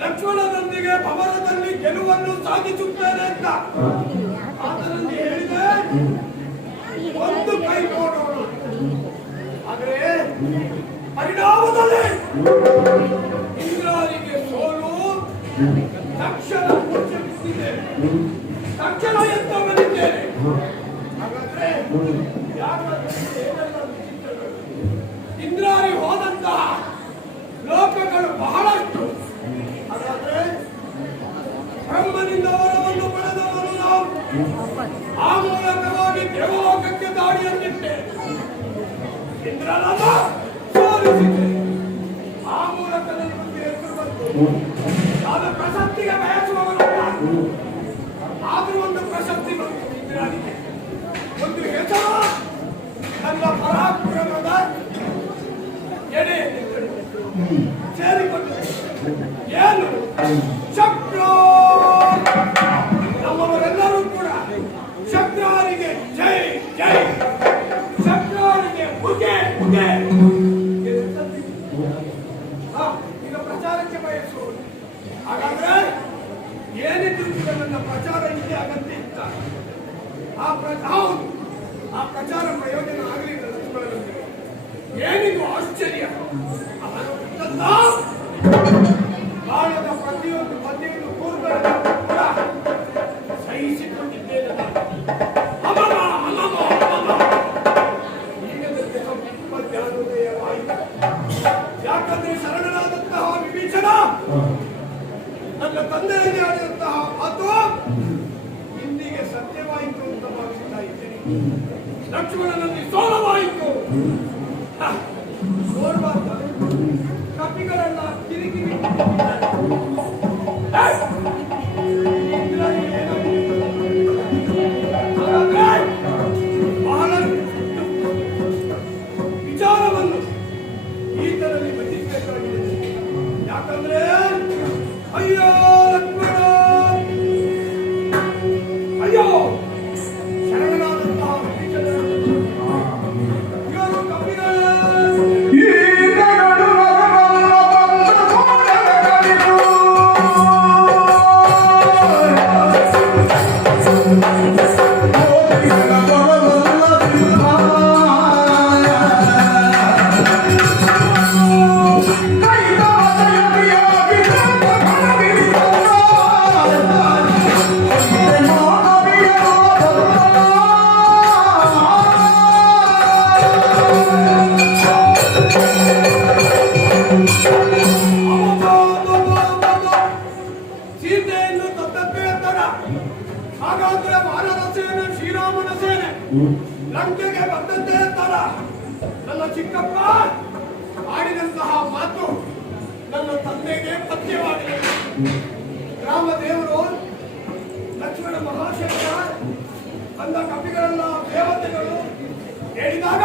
ಲಕ್ಷ್ಮಣನೊಂದಿಗೆ ಭವನದಲ್ಲಿ ಗೆಲುವನ್ನು ಸಾಧಿಸುತ್ತೇನೆ ಅಂತ ಆತನಲ್ಲಿ ಹೇಳಿದೆ. ಒಂದು ಕೈ ನೋಡೋಣ. ಆದರೆ ಪರಿಣಾಮದಲ್ಲಿ ಇಂದ್ರನಿಗೆ ಸೋಲು ತಕ್ಷಣ ಗೋಚರಿಸಿದೆ. ತಕ್ಷಣ ಎತ್ತ ಬಂದಿದ್ದೇನೆ. ಹಾಗಾದ್ರೆ ಇಂದ್ರಾರಿ ಹೋದಂತಹ ಲೋಕಗಳು ಬಹಳಷ್ಟು. ಹಾಗಾದ್ರೆ ಬ್ರಹ್ಮನಿಂದ ವರವನ್ನು ಪಡೆದವರು ನಾವು. ಆ ಮೂಲಕವಾಗಿ ದೇವಲೋಕಕ್ಕೆ ದಾಳಿಯನ್ನಿಟ್ಟೆ. ಶಕ್ತಿ ಬಂತು ಇಂದ್ರಾಣಿಗೆ. ಒಂದು ಹೆಸರು ನನ್ನ ಪರಾಕ್ರಮದ ಎಡೆ ಸೇರಿಕೊಂಡು ಏನು ಶಕ್ರ ನಮ್ಮವರೆಲ್ಲರೂ ಕೂಡ ಶಕ್ರಾರಿಗೆ ಜೈ ಜೈ, ಶಕ್ರಾರಿಗೆ ಮುಗೆ ಮುಗೆ. ಈಗ ಪ್ರಚಾರಕ್ಕೆ ಬಯಸುವುದು. ಹಾಗಾದ್ರೆ ಏನಿದ್ರು ಕೂಡ ನನ್ನ ಪ್ರಚಾರ ಇಲ್ಲಿ ಅಗತ್ಯ ಇತ್ತ. ಹೌದು, ಆ ಪ್ರಚಾರ ಪ್ರಯೋಜನ ಆಗಲಿಲ್ಲ ಲಕ್ಷ್ಮಣನಿಗೆ. ಏನಿದು ಆಶ್ಚರ್ಯ! ಅವನು ಬಿಟ್ಟದ್ದ ಬಾಳದ ಪ್ರತಿಯೊಂದು ಪದ್ಯವನ್ನು ಕೂರ್ಗಳನ್ನು ಕೂಡ ಸಹಿಸಿಕೊಂಡಿದ್ದೇನೆ ನಾನು. ಅಮಮ ಅಮಮ ಅಮಮ. ಈಗ ನನಗೆ ಸ್ವಲ್ಪ ಜ್ಞಾನೋದಯವಾಯಿತು. ಯಾಕಂದ್ರೆ ಶರಣನಾದಂತಹ ವಿಭೀಷಣ ನನ್ನ ತಂದೆಯಲ್ಲಿ ಆಡಿದಂತಹ ಮಾತು ಇಂದಿಗೆ ಸತ್ಯವಾಯಿತು ಅಂತ ಭಾವಿಸ್ತಾ ಇದ್ದೇನೆ. ಲಕ್ಷ್ಮಣನಲ್ಲಿ ಸೋಲವಾಯಿತು. ಸೋಲ್ಬಾರ್ದು. ಕಪಿಗಳೆಲ್ಲ ಕಿರಿಕಿರಿ ಬಹಳ ವಿಚಾರವನ್ನು ಈತನಲ್ಲಿ ಬಂದಿರಬೇಕಾಗಿದೆ. ಯಾಕಂದ್ರೆ ಅಯ್ಯೋ ಲಕ್ಷ್ಮಣ, ಅಯ್ಯೋ ಶರಣನಾದಂತಹ ಇವರು ಕಪಿಗಳ ಸೀತೆಯನ್ನು ತತ್ತಪ್ಪೇ ಎತ್ತರ. ಹಾಗಾದ್ರೆ ವಾನರ ಸೇನೆ, ಶ್ರೀರಾಮನ ಸೇನೆ ಲಂಕೆಗೆ ಬಂದದ್ದೇ ಎತ್ತರ. ನನ್ನ ಚಿಕ್ಕಪ್ಪ ಆಡಿದಂತಹ ಮಾತು ನನ್ನ ತಂದೆಗೆ ಪಥ್ಯವಾಗಿದೆ. ರಾಮದೇವರು ಲಕ್ಷ್ಮಣ ಮಹಾಶಂಕರ ಅಂದ ಕಪಿಗಳೆಲ್ಲ ದೇವತೆಗಳು ಹೇಳಿದಾಗ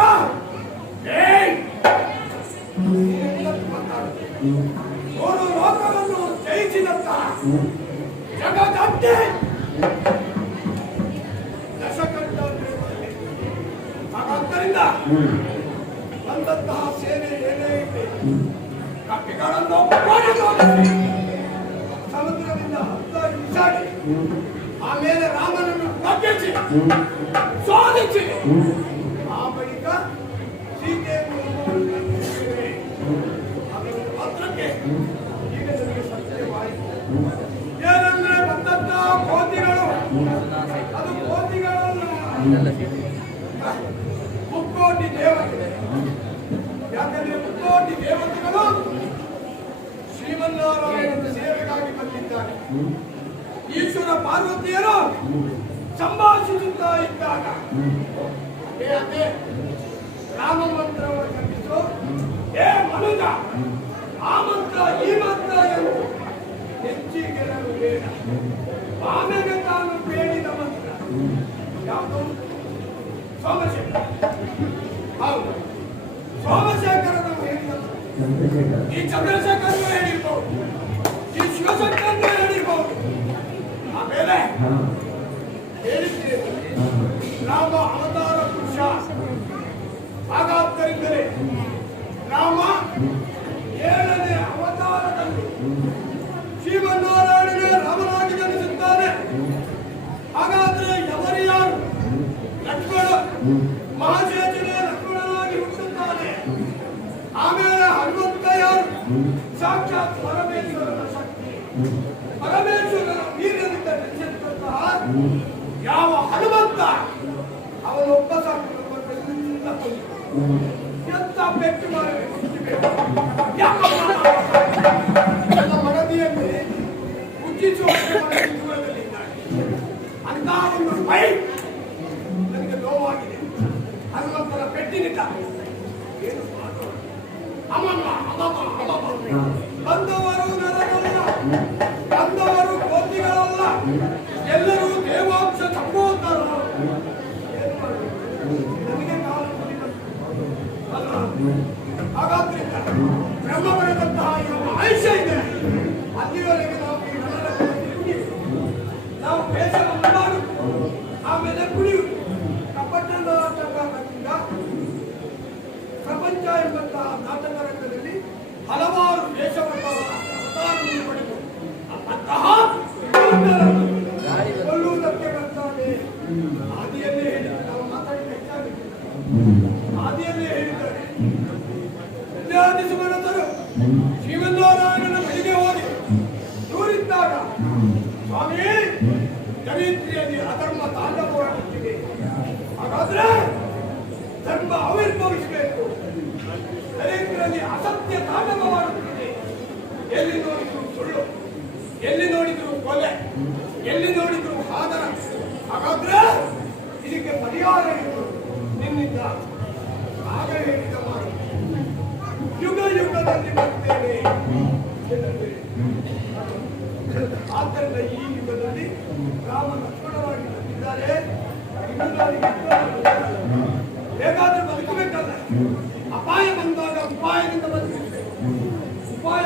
ಮೂರು ಲೋಕವನ್ನು ಜಯಿಸಿದಂತ ಜಗದಂತೆ ದಶಕಂಠ. ಹಾಗಾದ್ದರಿಂದ ಬಂದಂತಹ ಸೇನೆ ಏನೇ ಇದೆ ಕಪಿಗಳನ್ನು ಸಮುದ್ರದಿಂದ ಹತ್ತಾಗಿ ಬಿಸಾಡಿ ಆಮೇಲೆ ರಾಮನನ್ನು ಬಗ್ಗಿಸಿ ಸೋಲಿಸಿ ಆ ಬಳಿಕ ಸೀತೆಯನ್ನು ಮಾತ್ರಕ್ಕೆ ಈಗ ನನಗೆ ಸತ್ಯವಾಯಿತು. ಏನಂದ್ರೆ ಬಂದಂತ ಕೋತಿಗಳು, ಅದು ಕೋತಿಗಳಲ್ಲ, ಮುಕ್ಕೋಟಿ ದೇವತೆ. ಯಾಕಂದ್ರೆ ಮುಕ್ಕೋಟಿ ದೇವತೆಗಳು ಶ್ರೀಮನ್ನಾರಾಯಣನ ಸೇವೆಗಾಗಿ ಬಂದಿದ್ದಾರೆ. ಈಶ್ವರ ಪಾರ್ವತಿಯರು ಸಂಭಾಷಿಸುತ್ತಾ ಇದ್ದಾಗ ಅದೇ ರಾಮ ಮಂತ್ರವನ್ನು ಕಲಿಸು, ಏ ಮನುಜ ಆ ಮಂತ್ರ ಈ ಮಂತ್ರ ಎಂದು ಹೆಚ್ಚಿಗೆರಲು ಬೇಡ. ಆಮೇಲೆ ತಾನು ಬೇಡಿದ ಮಂತ್ರ ಯಾವುದು? ಸೋಮಶೇಖರ. ಹೌದು, ಸೋಮಶೇಖರನು ಹೇಳಿದ ಈ ಚಂದ್ರಶೇಖರನು ಹೇಳಿರ್ಬೋದು, ಈ ಶಿವಶಂಕರನು ಹೇಳಿರ್ಬೋದು. ಆಮೇಲೆ ಹೇಳಿದ್ದೇನೆ ರಾಮ ಅವತಾರ ಪುರುಷ. ಹಾಗಾದ್ದರಿಂದಲೇ ರಾಮ 7ನೇ ಅವತಾರದಲ್ಲಿ ಶ್ರೀಮನ್ನಾರಾಯಣನೇ ರಾಮನಾಗಿ ಜನಿಸುತ್ತಾನೆ. ಹಾಗಾದ್ರೆ ಎವರು ಯಾರು? ಲಕ್ಷ್ಮಣ ಮಹಾಶೇಷನೇ ಲಕ್ಷ್ಮಣನಾಗಿ ಹುಟ್ಟುತ್ತಾನೆ. ಆಮೇಲೆ ಹನುಮಂತ ಯಾರು? ಸಾಕ್ಷಾತ್ ಪರಮೇಶ್ವರನ ಶಕ್ತಿ, ಪರಮೇಶ್ವರನ ವೀರ್ಯದಿಂದ ಜನಿಸಿದಂತಹ ಯಾವ ಹನುಮಂತ ಅವನೊಬ್ಬ ಸಾಕು ಎಂತ ಪೆಟ್ಟು ಮಾಡಬೇಕು. ನನ್ನ ಮನದಿಯಲ್ಲಿ ಉಜ್ಜಿಸುವ ದೂರದಲ್ಲಿದ್ದಾನೆ. ಅಂತ ಒಂದು ಭಯ ನನಗೆ ನೋವಾಗಿದೆ. ಹನುಮಂತನ ಪೆಟ್ಟಿನಿಂದ ಏನು ಮಾಡೋಣ? ಅಮಮ್ಮ ಅಮಮ್ಮ ಅಮಮ್ಮ. ಬಂದವರು ನರಗಲ್ಲ, ಬಂದವರು ಕೋತಿಗಳಲ್ಲ, ಎಲ್ಲರೂ ದೇವಾಂಶ ಸಂಭವ ಶ್ರಮ ಬರದಂತಹ ಯಾವ ಆಯುಷ್ಯ ಇದೆ ಅಲ್ಲಿವರೆಗೆ ನಾವು ಈ ರಣರಂಗದಲ್ಲಿ ನುಗ್ಗಿ, ನಾವು ಬೇಸರವನ್ನು ಮಾಡುವುದು, ಆಮೇಲೆ ಕುಡಿಯುವುದು. ಕಪಟ ನಾಟಕದಿಂದ ಪ್ರಪಂಚ ಎಂಬಂತಹ ನಾಟಕ ರಂಗದಲ್ಲಿ ಹಲವಾರು ದೇಶವನ್ನು ಅವತಾರವನ್ನು ಪಡೆದು ಅಂತಹ ಕೊಲ್ಲುವುದಕ್ಕೆ ಬರ್ತಾನೆ. ಆದಿಯಲ್ಲೇ ಹೇಳಿದ್ದಾರೆ, ನಾವು ಮಾತಾಡಿದ ಹೆಚ್ಚಾಗಿಲ್ಲ, ಆದಿಯಲ್ಲೇ ಹೇಳಿದ್ದಾರೆ. ಸುಮನತರು ಶ್ರೀಮನ್ನಾರಾಯಣನ ಬಳಿಗೆ ಹೋಗಿ ದೂರಿದ್ದಾಗ, ಸ್ವಾಮಿ ಚರಿತ್ರೆಯಲ್ಲಿ ಅಧರ್ಮ ತಾಂಡವವಾಗುತ್ತಿದೆ, ಹಾಗಾದ್ರೆ ಧರ್ಮ ಆವಿರ್ಭವಿಸಬೇಕು. ಚರಿತ್ರೆಯಲ್ಲಿ ಅಸತ್ಯ ತಾಂಡವವಾಗುತ್ತಿದೆ. ಎಲ್ಲಿ ನೋಡಿದ್ರು ಸುಳ್ಳು, ಎಲ್ಲಿ ನೋಡಿದ್ರು ಕೊಲೆ, ಎಲ್ಲಿ ನೋಡಿದ್ರು ಆದರ. ಹಾಗಾದ್ರೆ ಇದಕ್ಕೆ ಪರಿಹಾರ ಇದು ನಿನ್ನಿಂದ. ಆಗ ಹೇಳಿದ ಮಾತು, ಯುಗ ಯುಗದಲ್ಲಿ ಬರ್ತೇನೆ. ಆದ್ದರಿಂದ ಈ ಯುಗದಲ್ಲಿ ರಾಮ ಲಕ್ಷ್ಮಣರಾಗಿ ಬಂದಿದ್ದಾರೆ. ಹೇಗಾದ್ರೂ ಬದುಕಬೇಕಲ್ಲ. ಅಪಾಯ ಬಂದಾಗ ಉಪಾಯದಿಂದ ಬದುಕಬೇಕು. ಉಪಾಯ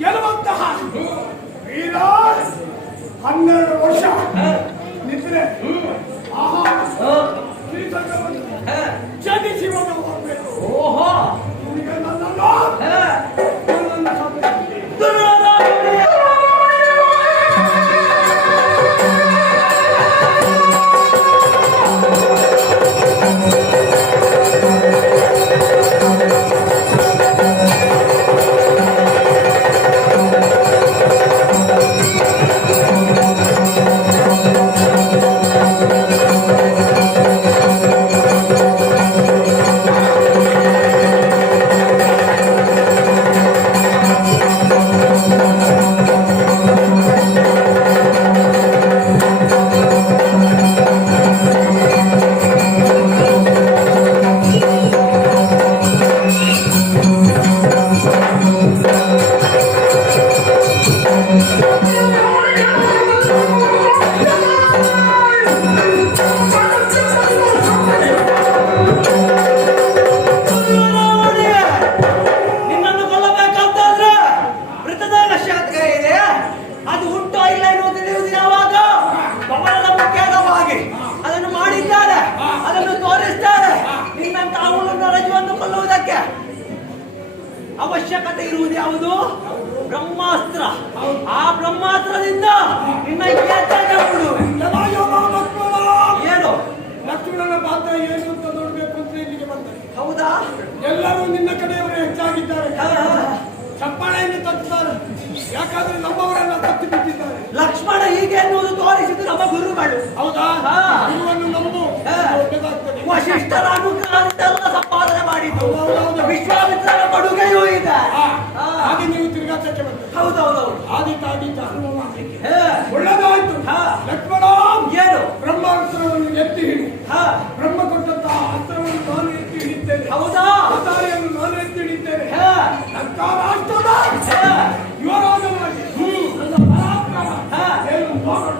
ಗೆಲ್ಲುವಂತಹ ವೀರ 12 ವರ್ಷ ನಿದ್ರೆ ಆಹಾರ ಶ್ರೀಸಂಗವನ್ನು ಜನಿಸಿ ಹೋಗಬೇಕು. ಈಗ ನನ್ನನ್ನು ಅವಶ್ಯಕತೆ ಇರುವುದು ಯಾವುದು? ಬ್ರಹ್ಮಾಸ್ತ್ರ. ಆ ಬ್ರಹ್ಮಾಸ್ತ್ರದಿಂದ ನಿನ್ನ ಏನು ಲಕ್ಷ್ಮಣನ ಪಾತ್ರ ಏನು ಅಂತ ನೋಡ್ಬೇಕು ಅಂತ ಇಲ್ಲಿಗೆ ಬಂದರೆ. ಹೌದಾ? ಎಲ್ಲರೂ ನಿನ್ನ ಕಡೆಯವರು ಹೆಚ್ಚಾಗಿದ್ದಾರೆ. ಚಪ್ಪಾಳೆಯನ್ನು ತಟ್ಟುತ್ತಾರೆ. ಯಾಕಂದ್ರೆ ನಮ್ಮವರೆಲ್ಲ ತತ್ತಿ ಬಿಟ್ಟಿದ್ದಾರೆ. ಲಕ್ಷ್ಮಣ ಹೀಗೆ ಎನ್ನುವುದು ತೋರಿಸಿದ್ದು ನಮ್ಮ ಗುರುಗಳು. ಹೌದಾ? ಗುರುವನ್ನು ನಂಬು, ಒಳ್ಳೆದಾಗ್ತದೆ. ವಶಿಷ್ಠರ ಅನುಗ್ರಹದಿಂದೆಲ್ಲ ಸಂಪಾದನೆ ಮಾಡಿದ್ದು. ವಿಶ್ವಾಮಿತ್ರರ ಕೊಡುಗೆಯೂ ಇದೆ. ಹಾಗೆ ನೀವು ತಿರುಗಾಟಕ್ಕೆ ಬಂದ. ಹೌದೌದೌದು. ಆದಿತ ಅನುಭವ ಮಾಡಲಿಕ್ಕೆ ಒಳ್ಳೆದಾಯ್ತು. ಲಕ್ಷ್ಮಣ ಏನು? ಬ್ರಹ್ಮಾಸ್ತ್ರವನ್ನು ಎತ್ತಿ ಹಿಡಿ. ಬ್ರಹ್ಮ ಕೊಟ್ಟಂತಹ ಅಸ್ತ್ರವನ್ನು ನಾನು ಎತ್ತಿ ಹಿಡಿದ್ದೇನೆ. ಹೌದಾ? ಅವತಾರಿಯನ್ನು ನಾನು ಎತ್ತಿ ಹಿಡಿದ್ದೇನೆ. ರಾಷ್ಟ್ರದ ಯುವರಾಜನಾಗಿ ನನ್ನ ಪರಾಕ್ರಮ ಏನು ನೋಡೋಣ.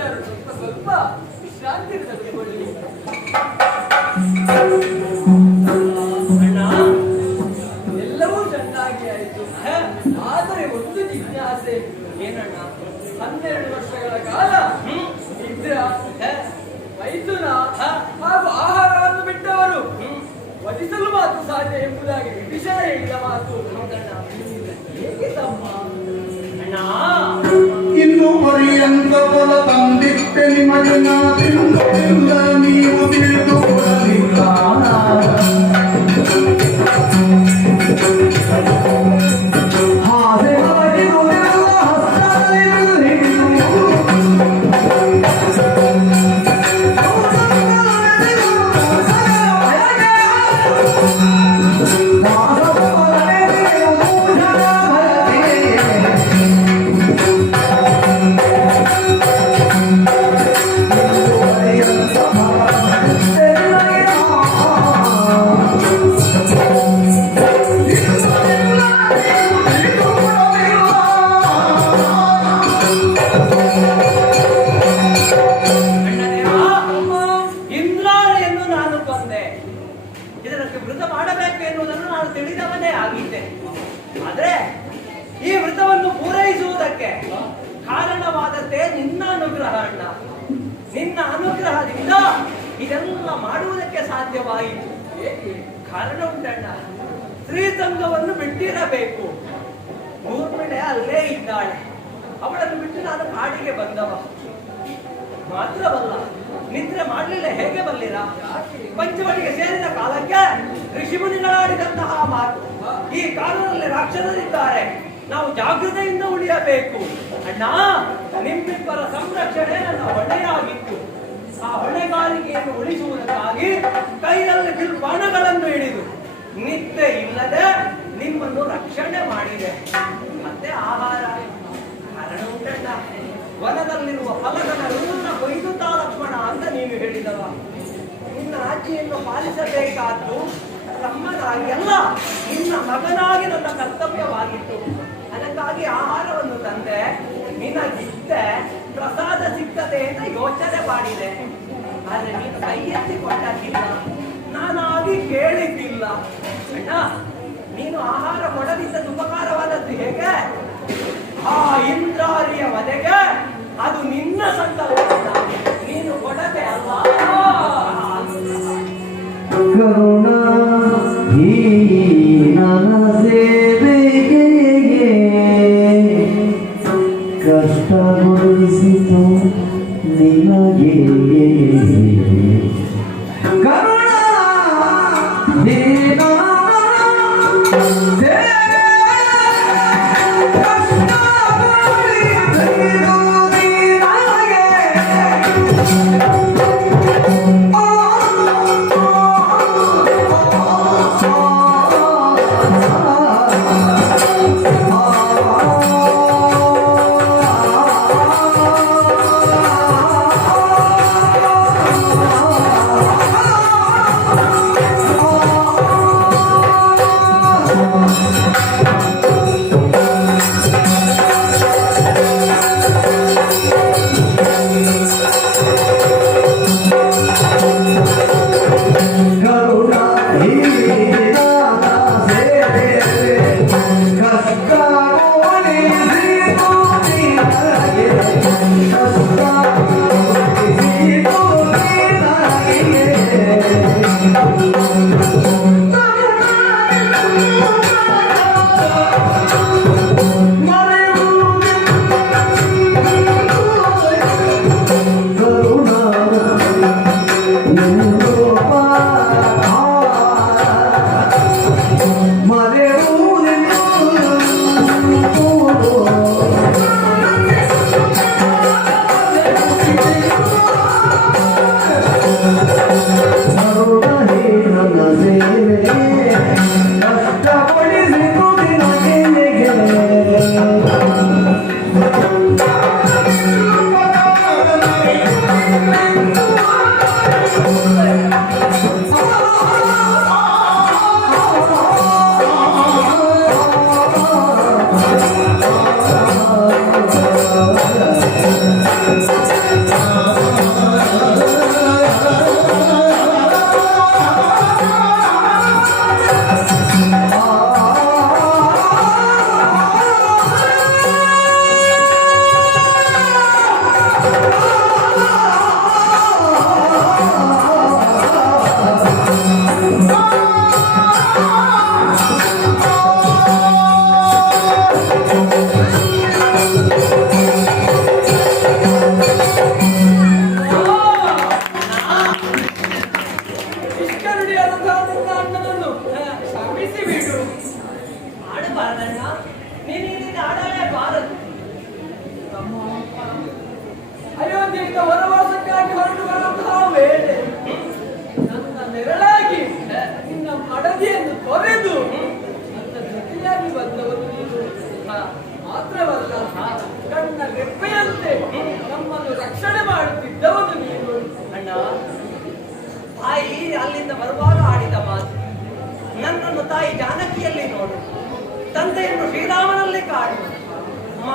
ಎಲ್ಲರೂ ಸ್ವಲ್ಪ ವಿಶ್ರಾಂತಿ ತೆಗೆದುಕೊಳ್ಳಿ. ಅಣ್ಣ, ಎಲ್ಲವೂ ಚೆನ್ನಾಗಿ ಆಯಿತು. ಆದರೆ ಒಂದು ಜಿಜ್ಞಾಸೆ. ಏನಣ್ಣ? 12 ವರ್ಷಗಳ ಕಾಲ ನಿದ್ರಾ, ಮೈಥುನ ಹಾಗೂ ಆಹಾರವನ್ನು ಬಿಟ್ಟವರು ವಧಿಸಲು ಮಾತು ಸಾಧ್ಯ ಎಂಬುದಾಗಿ ವಿಷಯ ಹೇಳಿದ ಮಾತು. ಹೇಗೆ ತಮ್ಮ? ಅಣ್ಣ, ಇನ್ನು ಪರ್ಯಂತ ಫಲ ತಂದಿಟ್ಟೆ ನಿಮಗೆ ನಾ ತಿಂದುಳಿಲ್ಲ, ನೀವು ತಿಳಿದುಕೊಳ್ಳಲಿಲ್ಲ. ಇಂದ್ರಾರಿಯನ್ನು ನಾನು ಕೊಂದೆ. ಇದಕ್ಕೆ ವೃತ ಮಾಡಬೇಕು ಎನ್ನುವುದನ್ನು ನಾನು ತಿಳಿದವನೇ ಆಗಿದ್ದೆ. ಆದ್ರೆ ಈ ವೃತವನ್ನು ಪೂರೈಸುವುದಕ್ಕೆ ಕಾರಣವಾದದ್ದೇ ನಿನ್ನ ಅನುಗ್ರಹ ಅಣ್ಣ. ನಿನ್ನ ಅನುಗ್ರಹದಿಂದ ಇದೆಲ್ಲ ಮಾಡುವುದಕ್ಕೆ ಸಾಧ್ಯವಾಯಿತು. ಕಾರಣ ಉಂಟಣ್ಣ. ಶ್ರೀತಂಗವನ್ನು ಬಿಟ್ಟಿರಬೇಕು. ಊರ್ಮಿಳೆ ಅಲ್ಲೇ ಇದ್ದಾಳೆ. ಅವಳನ್ನು ಬಿಟ್ಟು ನಾನು ಕಾಡಿಗೆ ಬಂದವ. ಮಾತ್ರವಲ್ಲ, ನಿದ್ರೆ ಮಾಡಲಿಲ್ಲ. ಹೇಗೆ ಬಲ್ಲಿರ? ಪಂಚವಟಿಗೆ ಸೇರಿದ ಕಾಲಕ್ಕೆ ಋಷಿಮುನಿಗಳಾಡಿದಂತಹ ಮಾತು. ಈ ಕಾಲದಲ್ಲಿ ರಾಕ್ಷಸರಿದ್ದಾರೆ, ನಾವು ಜಾಗೃತೆಯಿಂದ ಉಳಿಯಬೇಕು. ಅಣ್ಣ, ನಿಮ್ಮಿಬ್ಬರ ಸಂರಕ್ಷಣೆ ನನ್ನ ಹೊಣೆಯಾಗಿತ್ತು. ಆ ಹೊಣೆಗಾರಿಕೆಯನ್ನು ಉಳಿಸುವುದಕ್ಕಾಗಿ ಕೈಯಲ್ಲಿ ಬಾಣಗಳನ್ನು ಹಿಡಿದು ನಿದ್ದೆ ಇಲ್ಲದೆ ನಿಮ್ಮನ್ನು ರಕ್ಷಣೆ ಮಾಡಿದೆ. ಮತ್ತೆ ಆಹಾರ ಕಾರಣ ಉಂಟಣ್ಣ. ವನದಲ್ಲಿರುವ ಫಲಗಳನ್ನ ಕೊಯ್ದುತ್ತಾ ಲಕ್ಷ್ಮಣ ಅಂತ ನೀನು ಹೇಳಿದವ. ನಿನ್ನ ಆಜ್ಞೆಯನ್ನು ಪಾಲಿಸಬೇಕಾದ್ದು ತಮ್ಮನಾಗಿ ಅಲ್ಲ, ನಿನ್ನ ಮಗನಾಗಿ ನನ್ನ ಕರ್ತವ್ಯವಾಗಿತ್ತು. ಅದಕ್ಕಾಗಿ ಆಹಾರವನ್ನು ತಂದೆ, ನಿನಗಿದ್ದೆ ಪ್ರಸಾದ ಸಿಗ್ತದೆ ಅಂತ ಯೋಚನೆ ಮಾಡಿದೆ. ಆದ್ರೆ ನೀನು ಕೈ ಎತ್ತಿ ಕೊಟ್ಟಾಗಿಲ್ಲ, ನಾನಾಗಿ ಕೇಳಿದ್ದಿಲ್ಲ. ಅಣ್ಣ, ನೀನು ಆಹಾರ ಕೊಡದಿದ್ದ ಉಪಕಾರವಾದದ್ದು ಹೇಗೆ? ಆ ಇಂದ್ರಾರಿಯ ವಧೆಗೆ ಅದು ನಿನ್ನ ಸಂಕಲ್ಪ, ನೀನು ಕೊಡದೆ ಅಲ್ಲ. ಕರುಣಾ ಹೀನನ ಸೇವೆಗೆ ಕಷ್ಟಗೊಳಿಸಿತು ನಿನಗೆ. ಕರುಣಾ ಹೀನನ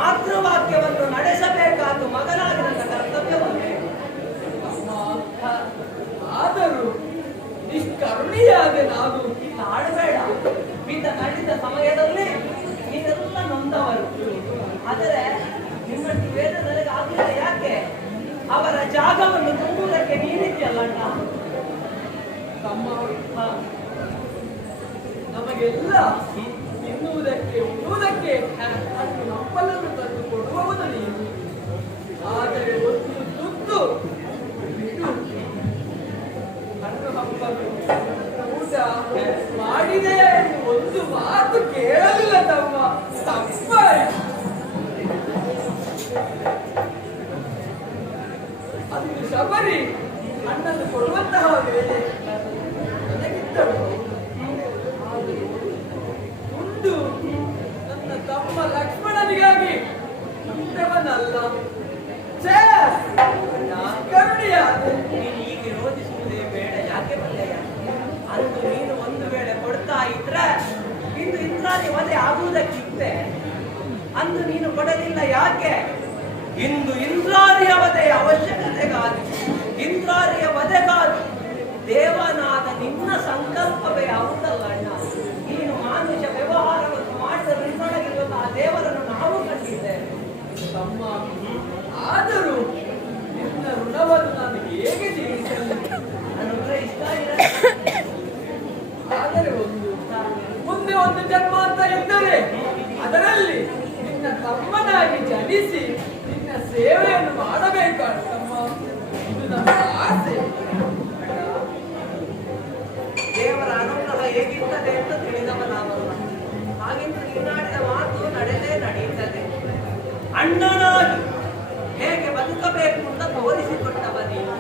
ಮಾತೃವಾಕ್ಯವನ್ನು ನಡೆಸಬೇಕಾದ ಮಗನಾಗಿ ನನ್ನ ಕರ್ತವ್ಯವನ್ನೇ. ಆದರೂ ನಿಷ್ಕರುಣಿಯಾದ ನಾನು ತಾಳಬೇಡ. ಬಿದ್ದ ನಡೆದ ಸಮಯದಲ್ಲಿ ನೀವೆಲ್ಲ ನೊಂದವರು. ಆದರೆ ನಿಮ್ಮಷ್ಟು ವೇದ ನನಗೆ ಆಗಲಿಲ್ಲ. ಯಾಕೆ? ಅವರ ಜಾಗವನ್ನು ತುಂಬುವುದಕ್ಕೆ ನೀನಿದ್ಯಲ್ಲ ಅಣ್ಣ. ತಮ್ಮ ನಮಗೆಲ್ಲ ತಿನ್ನುವುದಕ್ಕೆ ಉಣ್ಣುವುದಕ್ಕೆ ಅಷ್ಟು ನಪ್ಪಲನ್ನು ತಂದು ಕೊಡುವವನು ನೀನು. ಆದರೆ ಒಂದು ತುತ್ತು ಬಿಡು. ಕಣ್ಣು ಹಬ್ಬಲು ಊಟ ಮಾಡಿದೆಯಾ ಎಂದು ಒಂದು ಮಾತು ಕೇಳಲಿಲ್ಲ ತಮ್ಮ. ತಪ್ಪಾಯಿತು. ಅದು ಶಬರಿ ಅಣ್ಣನ್ನು ಕೊಡುವಂತಹ ವೇಳೆ ನನಗಿದ್ದಳು. ಮುಂದು ನನ್ನ ತಮ್ಮ ಲಕ್ಷ್ಮಣನಿಗಾಗಿ ಮುಂದವನಲ್ಲ. ಕರುಣಿಯಾದ ನೀನು ಈಗ ಯೋಚಿಸುವುದೇ ಬೇಡ. ಯಾಕೆ ಬಲ್ಲೆಯ? ಅಂದು ನೀನು ಒಂದು ವೇಳೆ ಕೊಡ್ತಾ ಇದ್ರೆ ಇಂದು ಇಂದ್ರಾಣಿ ವಧೆ ಆಗುವುದಕ್ಕಿತ್ತೆ. ಅಂದು ನೀನು ಕೊಡಲಿಲ್ಲ. ಯಾಕೆ? ಇಂದು ಇಂದ್ರಾರಿಯ ವಧೆಯ ಅವಶ್ಯಕತೆಗಾಗಿ, ಇಂದ್ರಾರಿಯ ವಧೆಗಾಗಿ ದೇವನಾದ ನಿನ್ನ ಸಂಕಲ್ಪವೇ ಹೌದಲ್ಲ ಅಣ್ಣ. ನೀನು ಮಾನುಷ ವ್ಯವಹಾರವನ್ನು ಮಾಡಿದ ನಿನ್ನೊಳಗಿರುವಂತಹ ದೇವರನ್ನು ನಾವು ಕಂಡಿದ್ದೇವೆ. ತಮ್ಮ ಆದರೂ ನಿನ್ನ ಋಣವನ್ನು ನಾನು ಹೇಗೆ ತೀರಿಸಲಿ? ಅನುಗ್ರಹಿಸ್ತ ಇಲ್ಲ. ಆದರೆ ಮುಂದೆ ಒಂದು ಜನ್ಮ ಅಂತ ಇದ್ದರೆ ಅದರಲ್ಲಿ ನಿನ್ನ ತಮ್ಮನಾಗಿ ಜನಿಸಿ ನಿನ್ನ ಸೇವೆಯನ್ನು ಮಾಡಬೇಕು ತಮ್ಮ. ಇದು ನಮ್ಮ ಆಸೆ. ದೇವರ ಅನುಗ್ರಹ ಹೇಗಿರ್ತದೆ ಅಂತ ತಿಳಿದವನಾಗಲ್ಲ. ಹಾಗೆಂದು ನೀನಾಡಿದ ಮಾತು ನಡೆದೇ ನಡೆಯುತ್ತದೆ. ಅಣ್ಣನಾಗಿ ಹೇಗೆ ಬದುಕಬೇಕು ಅಂತ ತೋರಿಸಿಕೊಟ್ಟವ ನೀನು.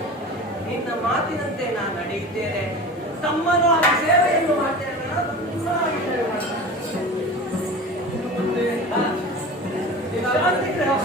ನಿನ್ನ ಮಾತಿನಂತೆ ನಾನು ನಡೆಯುತ್ತೇನೆ. ತಮ್ಮನಾಗಿ ಸೇವೆಯನ್ನು ಮಾಡ್ತೇನೆ. ಶಾಂತಿ ಗ್ರಹ.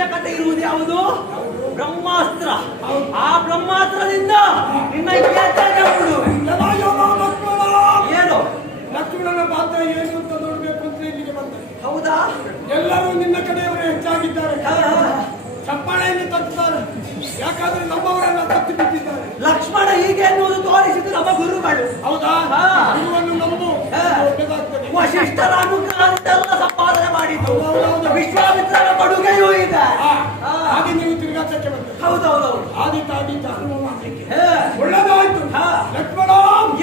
ಅವಶ್ಯಕತೆ ಇರುವುದು ಯಾವುದು? ಬ್ರಹ್ಮಾಸ್ತ್ರ. ಆ ಬ್ರಹ್ಮಾಸ್ತ್ರದಿಂದ ನಿನ್ನ ಎಚ್ಚರಿಕೆ ಕೊಡುವೆ. ಏನು ಲಕ್ಷ್ಮಣನ ಪಾತ್ರ ಏನು ಅಂತ ನೋಡ್ಬೇಕು ಅಂತ ಇಲ್ಲಿಗೆ ಬಂದೆ. ಹೌದಾ? ಎಲ್ಲರೂ ನಿನ್ನ ಕಡೆಯವರೇ ಹೆಚ್ಚಾಗಿದ್ದಾರೆ. ಚಪ್ಪಾಳೆಯನ್ನು ತಟ್ಟುತ್ತಾರೆ. ಯಾಕಂದ್ರೆ ನಮ್ಮವರೆಲ್ಲ ತಪ್ಪಿ ಬಿಟ್ಟಿದ್ದಾರೆ. ಲಕ್ಷ್ಮಣ ಹೀಗೆ ಎನ್ನುವುದು ತೋರಿಸಿದ್ದು ನಮ್ಮ ಗುರುಗಳು. ಹೌದಾ? ಹಾ. ಗುರುವನ್ನು ನಂಬು, ಒಳ್ಳೆದಾಗ್ತದೆ. ವಶಿಷ್ಠರ ಅನುಗ್ರಹದಿಂದೆಲ್ಲ ಸಂಪಾದನೆ ಮಾಡಿದ್ದು. ಹೌದೌದು. ವಿಶ್ವಾಮಿತ್ರರ ಕೊಡುಗೆಯೂ ಇದೆ. ಹಾಗೆ ನೀವು ತಿರುಗಾಟಕ್ಕೆ ಬಂದ. ಹೌದೌದೌದು. ಆದಿತ ಅನುಭವ ಮಾಡ್ಲಿಕ್ಕೆ ಹೇ. ಒಳ್ಳೆದಾಯ್ತು. ಹಾ. ಲಕ್ಷ್ಮಣ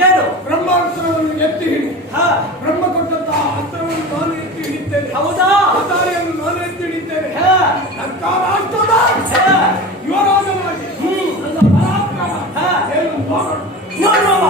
ಏನು? ಬ್ರಹ್ಮಾಸ್ತ್ರವನ್ನು ಎತ್ತಿ ಹಿಡಿ. ಹಾ. ಬ್ರಹ್ಮ ಕೊಟ್ಟಂತಹ ಅಸ್ತ್ರವನ್ನು ನಾನು ಎತ್ತಿ ಹಿಡಿದ್ದೇನೆ. ಹೌದಾ? ಅವತಾರಿಯನ್ನು ನಾನು ಎತ್ತಿ ಹಿಡಿದ್ದೇನೆ. ಹೇ. ರಾಷ್ಟ್ರದ ಹೇ. ಯುವರಾಜನಾಗಿ ನನ್ನ ಪರಾಕ್ರಮ ಹಾ. ಏನು ನೋಡೋಣ. ನೋಡುವ.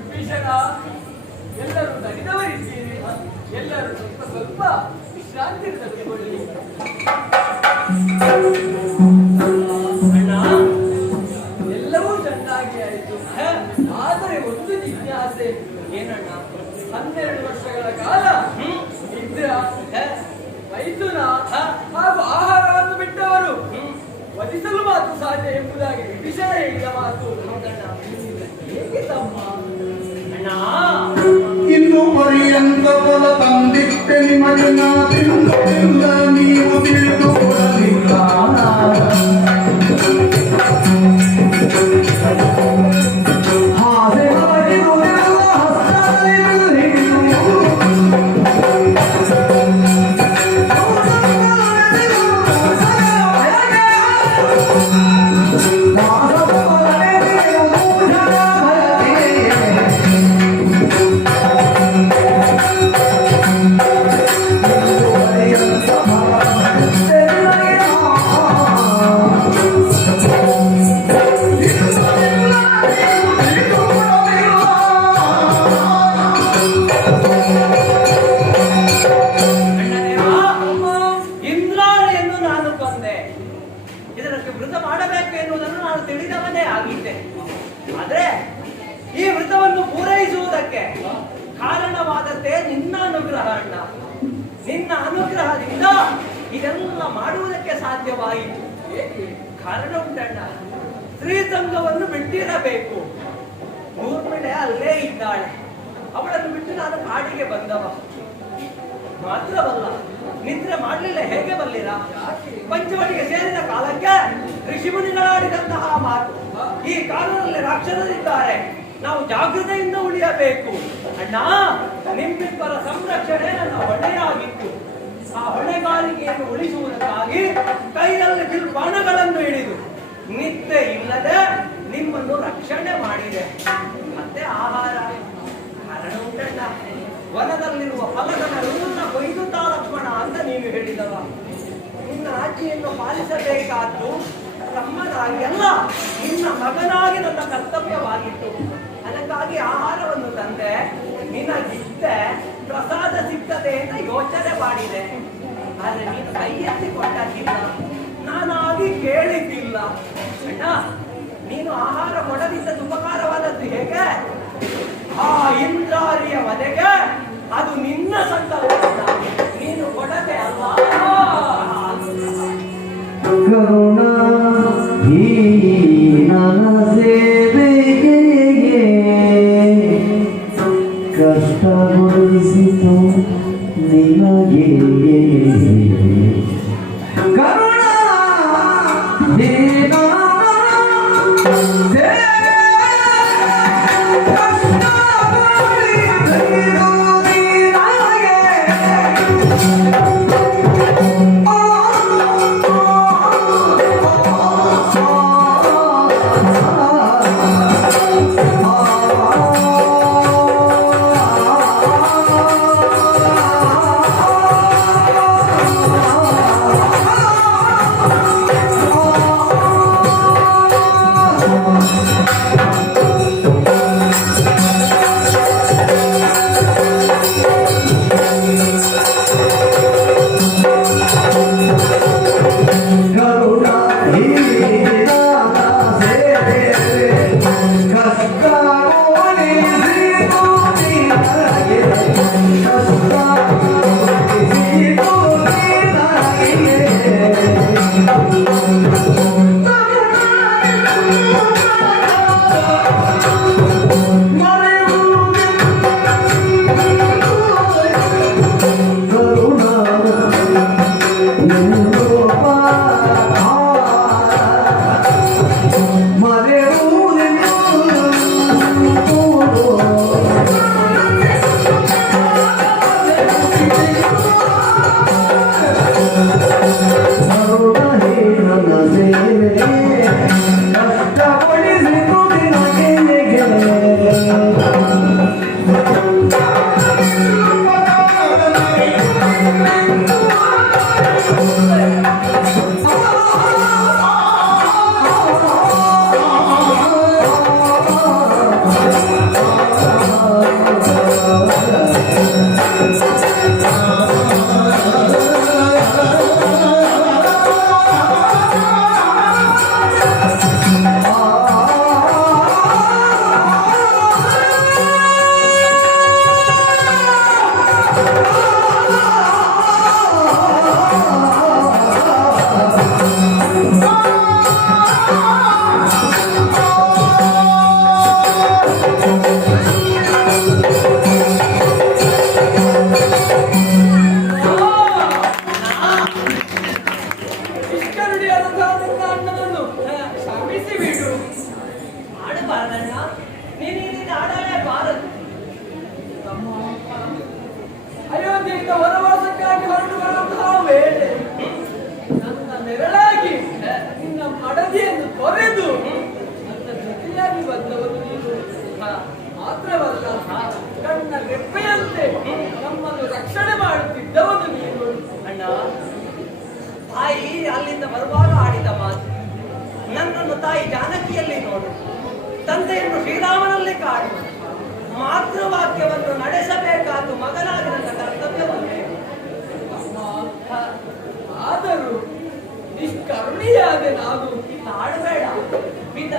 ವಿಭೀಷಣ ಎಲ್ಲರೂ ದಣಿದವರಿದ್ದೀರಿ. ಎಲ್ಲರೂ ಸ್ವಲ್ಪ ವಿಶ್ರಾಂತಿ ತೆಗೆದುಕೊಳ್ಳಿ. ಎಲ್ಲವೂ ಚೆನ್ನಾಗಿ ಆಯಿತು. ಆದರೆ ಒಂದು ಜಿಜ್ಞಾಸೆ. ಏನಣ್ಣ? 12 ವರ್ಷಗಳ ಕಾಲ ನಿದ್ರ, ಮೈಥುನ ಹಾಗೂ ಆಹಾರವನ್ನು ಬಿಟ್ಟವರು ವಧಿಸಲು ಮಾತ್ರ ಸಾಧ್ಯ ಎಂಬುದಾಗಿ ವಿಭೀಷಣ ಹೇಳಿದ ಮಾತು. ಹೇಗೆ ತಮ್ಮ? ಅಣ್ಣ, ಇನ್ನು ಪರ್ಯಂತ ಫಲ ತಂದಿಟ್ಟೆ ನಿಮಗೆ ನಾ ತಿಂದ ನೀವು ತಿಳಿದುಕೊಳ್ಳಲಿಲ್ಲ. ಅಣ್ಣದೇವ, ಇಂದ್ರಾಣಿಯನ್ನು ನಾನು ಕೊಂದೆ. ಇದಕ್ಕೆ ವೃತ ಮಾಡಬೇಕು ಎನ್ನುವುದನ್ನು ನಾನು ತಿಳಿದವನೇ ಆಗಿದ್ದೆ. ಆದ್ರೆ ಈ ವೃತವನ್ನು ಪೂರೈಸುವುದಕ್ಕೆ ಕಾರಣವಾದದ್ದೇ ನಿನ್ನ ಅನುಗ್ರಹ ಅಣ್ಣ. ನಿನ್ನ ಅನುಗ್ರಹದಿಂದ ಇದೆಲ್ಲ ಮಾಡುವುದಕ್ಕೆ ಸಾಧ್ಯವಾಯಿತು. ಕಾರಣ ಉಂಟಣ್ಣ, ಶ್ರೀಸಂಗವನ್ನು ಬಿಟ್ಟಿರಬೇಕು. ಊರ್ಮಿಳೆ ಅಲ್ಲೇ ಇದ್ದಾಳೆ. ಅವಳನ್ನು ಬಿಟ್ಟು ನಾನು ಕಾಡಿಗೆ ಬಂದವ. ಮಾತ್ರವಲ್ಲ, ನಿದ್ರೆ ಮಾಡಲಿಲ್ಲ ಹೇಗೆ ಬಲ್ಲಿರ? ಪಂಚವಟಿಗೆ ಸೇರಿದ ಕಾಲಕ್ಕೆ ಋಷಿಮುನಿಗಳಾಡಿದಂತಹ ಮಾತು, ಈ ಕಾಲದಲ್ಲಿ ರಾಕ್ಷಸರಿದ್ದಾರೆ, ನಾವು ಜಾಗೃತೆಯಿಂದ ಉಳಿಯಬೇಕು. ಅಣ್ಣ, ನಿಮ್ಮಿಬ್ಬರ ಸಂರಕ್ಷಣೆ ನನ್ನ ಹೊಣೆಯಾಗಿತ್ತು. ಆ ಹೊಣೆಗಾರಿಕೆಯನ್ನು ಉಳಿಸುವುದಕ್ಕಾಗಿ ಕೈಯಲ್ಲಿ ಬಿಲ್ಬಾಣಗಳನ್ನು ಹಿಡಿದು ನಿದ್ದೆ ಇಲ್ಲದೆ ನಿಮ್ಮನ್ನು ರಕ್ಷಣೆ ಮಾಡಿದೆ. ಮತ್ತೆ ಆಹಾರ ಕಾರಣ ಉಂಟಣ್ಣ. ವನದಲ್ಲಿರುವ ಫಲಗಳನ್ನೆಲ್ಲ ಕೊಯ್ದುತ್ತಾ ಲಕ್ಷ್ಮಣ ಅಂತ ನೀವು ಹೇಳಿದವ. ನಿನ್ನ ಆಜ್ಞೆಯನ್ನು ಪಾಲಿಸಬೇಕಾದ್ದು ತಮ್ಮನಾಗಿ ಅಲ್ಲ, ನಿನ್ನ ಮಗನಾಗಿ ನನ್ನ ಕರ್ತವ್ಯವಾಗಿತ್ತು. ಅದಕ್ಕಾಗಿ ಆಹಾರವನ್ನು ತಂದೆ, ನಿನಗಿದ್ದೆ ಪ್ರಸಾದ ಸಿಗ್ತದೆ ಅಂತ ಯೋಚನೆ ಮಾಡಿದೆ. ಆದ್ರೆ ನೀನು ಕೈ ಎತ್ತಿಕೊಂಡಾಗಿಲ್ಲ, ನಾನಾಗಿ ಕೇಳಿದ್ದಿಲ್ಲ. ಅಣ್ಣ, ನೀನು ಆಹಾರ ಕೊಡದಿದ್ದದ್ದು ಉಪಕಾರವಾದದ್ದು ಹೇಗೆ? ಆ ಇಂದ್ರಾರಿಯ ವಧೆಗೆ ಅದು ನಿನ್ನ ಸಂಕಲ್ಪ, ನೀನು ಕೊಡದೆ ಅಲ್ಲ. ಕರುಣಾ ಈ ನನ್ನ ಸೇವೆಗೆ ಕಷ್ಟಗೊಳಿಸಿತು ನಿನಗೆ. ಕರುಣಾ ಈ ನನ್ನ ಸೇವೆಗೆ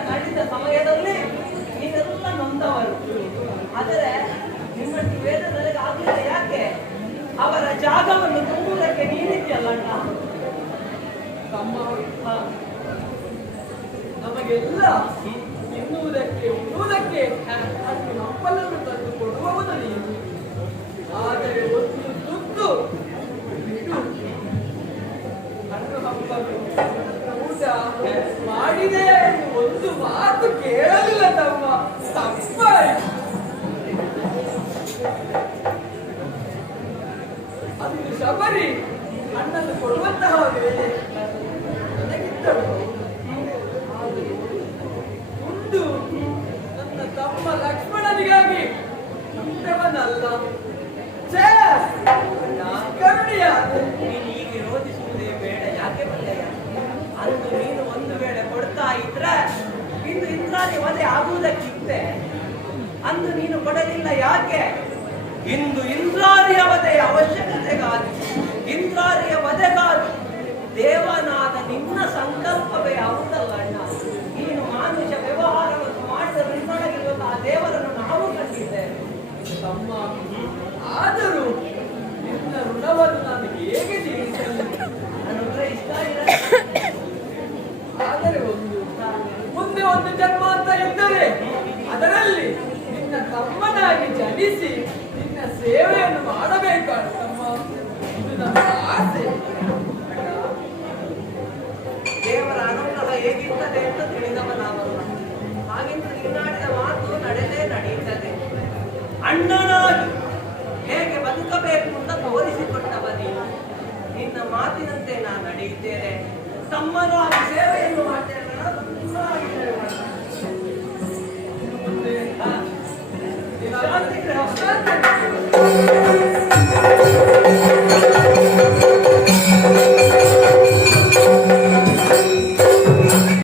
ನಡೆದ ಸಮಯದಲ್ಲಿ ನೀವೆಲ್ಲ ನೊಂದವರು. ಆದರೆ ನಿಮ್ಮಷ್ಟು ವೇದ ನನಗೆ ಆಗಲಿಲ್ಲ. ಯಾಕೆ? ಅವರ ಜಾಗವನ್ನು ತುಂಬುವುದಕ್ಕೆ ನೀನಿದ್ಯಲ್ಲ ಅಣ್ಣ. ತಮ್ಮ ನಮಗೆಲ್ಲ ತಿನ್ನುವುದಕ್ಕೆ ಉಣ್ಣುವುದಕ್ಕೆ ಅಷ್ಟು ಹಂಪಲನ್ನು ತಂದು ಕೊಡುವವನು ನೀನು. ಆದರೆ ಒಂದು ತುತ್ತು ಬಿಡು. ಹಣ್ಣು ಹಂಪಲು ಊಟ ಮಾಡಿದೆ ಎಂದು ಒಂದು ಮಾತು ಕೇಳಲಿಲ್ಲ ತಮ್ಮ. ತಪ್ಪಾಯಿತು. ಅದು ಶಬರಿ ಹಣ್ಣನ್ನು ಕೊಡುವಂತಹ ವೇಳೆ ನನಗಿದ್ದಳು. ಉಂಡು ನನ್ನ ತಮ್ಮ ಲಕ್ಷ್ಮಣನಿಗಾಗಿ ಉಂಡವನಲ್ಲ. ಕರುಣಿಯಾದ ನೀನು ಈಗ ಯೋಚಿಸುವುದೇ ಬೇಡ. ಯಾಕೆ ಬಂದೆಯ? ಅಂದು ನೀನು ಒಂದು ವೇಳೆ ಕೊಡ್ತಾ ಇದ್ರೆ ಇಂದು ಇಂದ್ರಾಣಿ ವಧೆ ಆಗುವುದಕ್ಕಿತ್ತೆ. ಅಂದು ನೀನು ಕೊಡಲಿಲ್ಲ. ಯಾಕೆ? ಇಂದು ಇಂದ್ರಾರಿಯ ವಧೆಯ ಅವಶ್ಯಕತೆಗಾಗಿ, ಇಂದ್ರಾರಿಯ ವಧೆಗಾಗಿ ದೇವನಾದ ನಿನ್ನ ಸಂಕಲ್ಪವೇ ಹೌದಲ್ಲ ಅಣ್ಣ. ನೀನು ಮಾನುಷ ವ್ಯವಹಾರವನ್ನು ಮಾಡಿದ ನಿನ್ನೊಳಗಿರುವ ಆ ದೇವರನ್ನು ನಾವು ಕಂಡಿದ್ದೇವೆ. ತಮ್ಮ. ಆದರೂ ನಿನ್ನ ಋಣವನ್ನು ನಾನು ಹೇಗೆ ತೀರಿಸಲಿ? ಅನುಗ್ರಹಿಸ್ತಾ ಇರ. ಆದರೆ ಮುಂದೆ ಒಂದು ಜನ್ಮ ಅಂತ ಇದ್ದರೆ ಅದರಲ್ಲಿ ನಿನ್ನ ತಮ್ಮನಾಗಿ ಜನಿಸಿ ನಿನ್ನ ಸೇವೆಯನ್ನು ಮಾಡಬೇಕಾಗುತ್ತಮ್ಮ. ಇದು ನನ್ನ ಆಸೆ. ದೇವರ ಅನುಗ್ರಹ ಹೇಗಿರ್ತದೆ ಅಂತ ತಿಳಿದವನಾಗಲ್ಲ. ಹಾಗೆಂದು ನೀನಾಡಿದ ಮಾತು ನಡೆದೇ ನಡೆಯುತ್ತದೆ. ಅಣ್ಣನಾಗಿ ಹೇಗೆ ಬದುಕಬೇಕು ಅಂತ ತೋರಿಸಿಕೊಟ್ಟವ ನೀನು. ನಿನ್ನ ಮಾತಿನಂತೆ ನಾನು ನಡೆಯುತ್ತೇನೆ. ತಮ್ಮನಾಗಿ ಸೇವೆಯನ್ನು ಮಾಡ್ತೇನೆ. ಮುಂದೆ ಶಾಂತಿ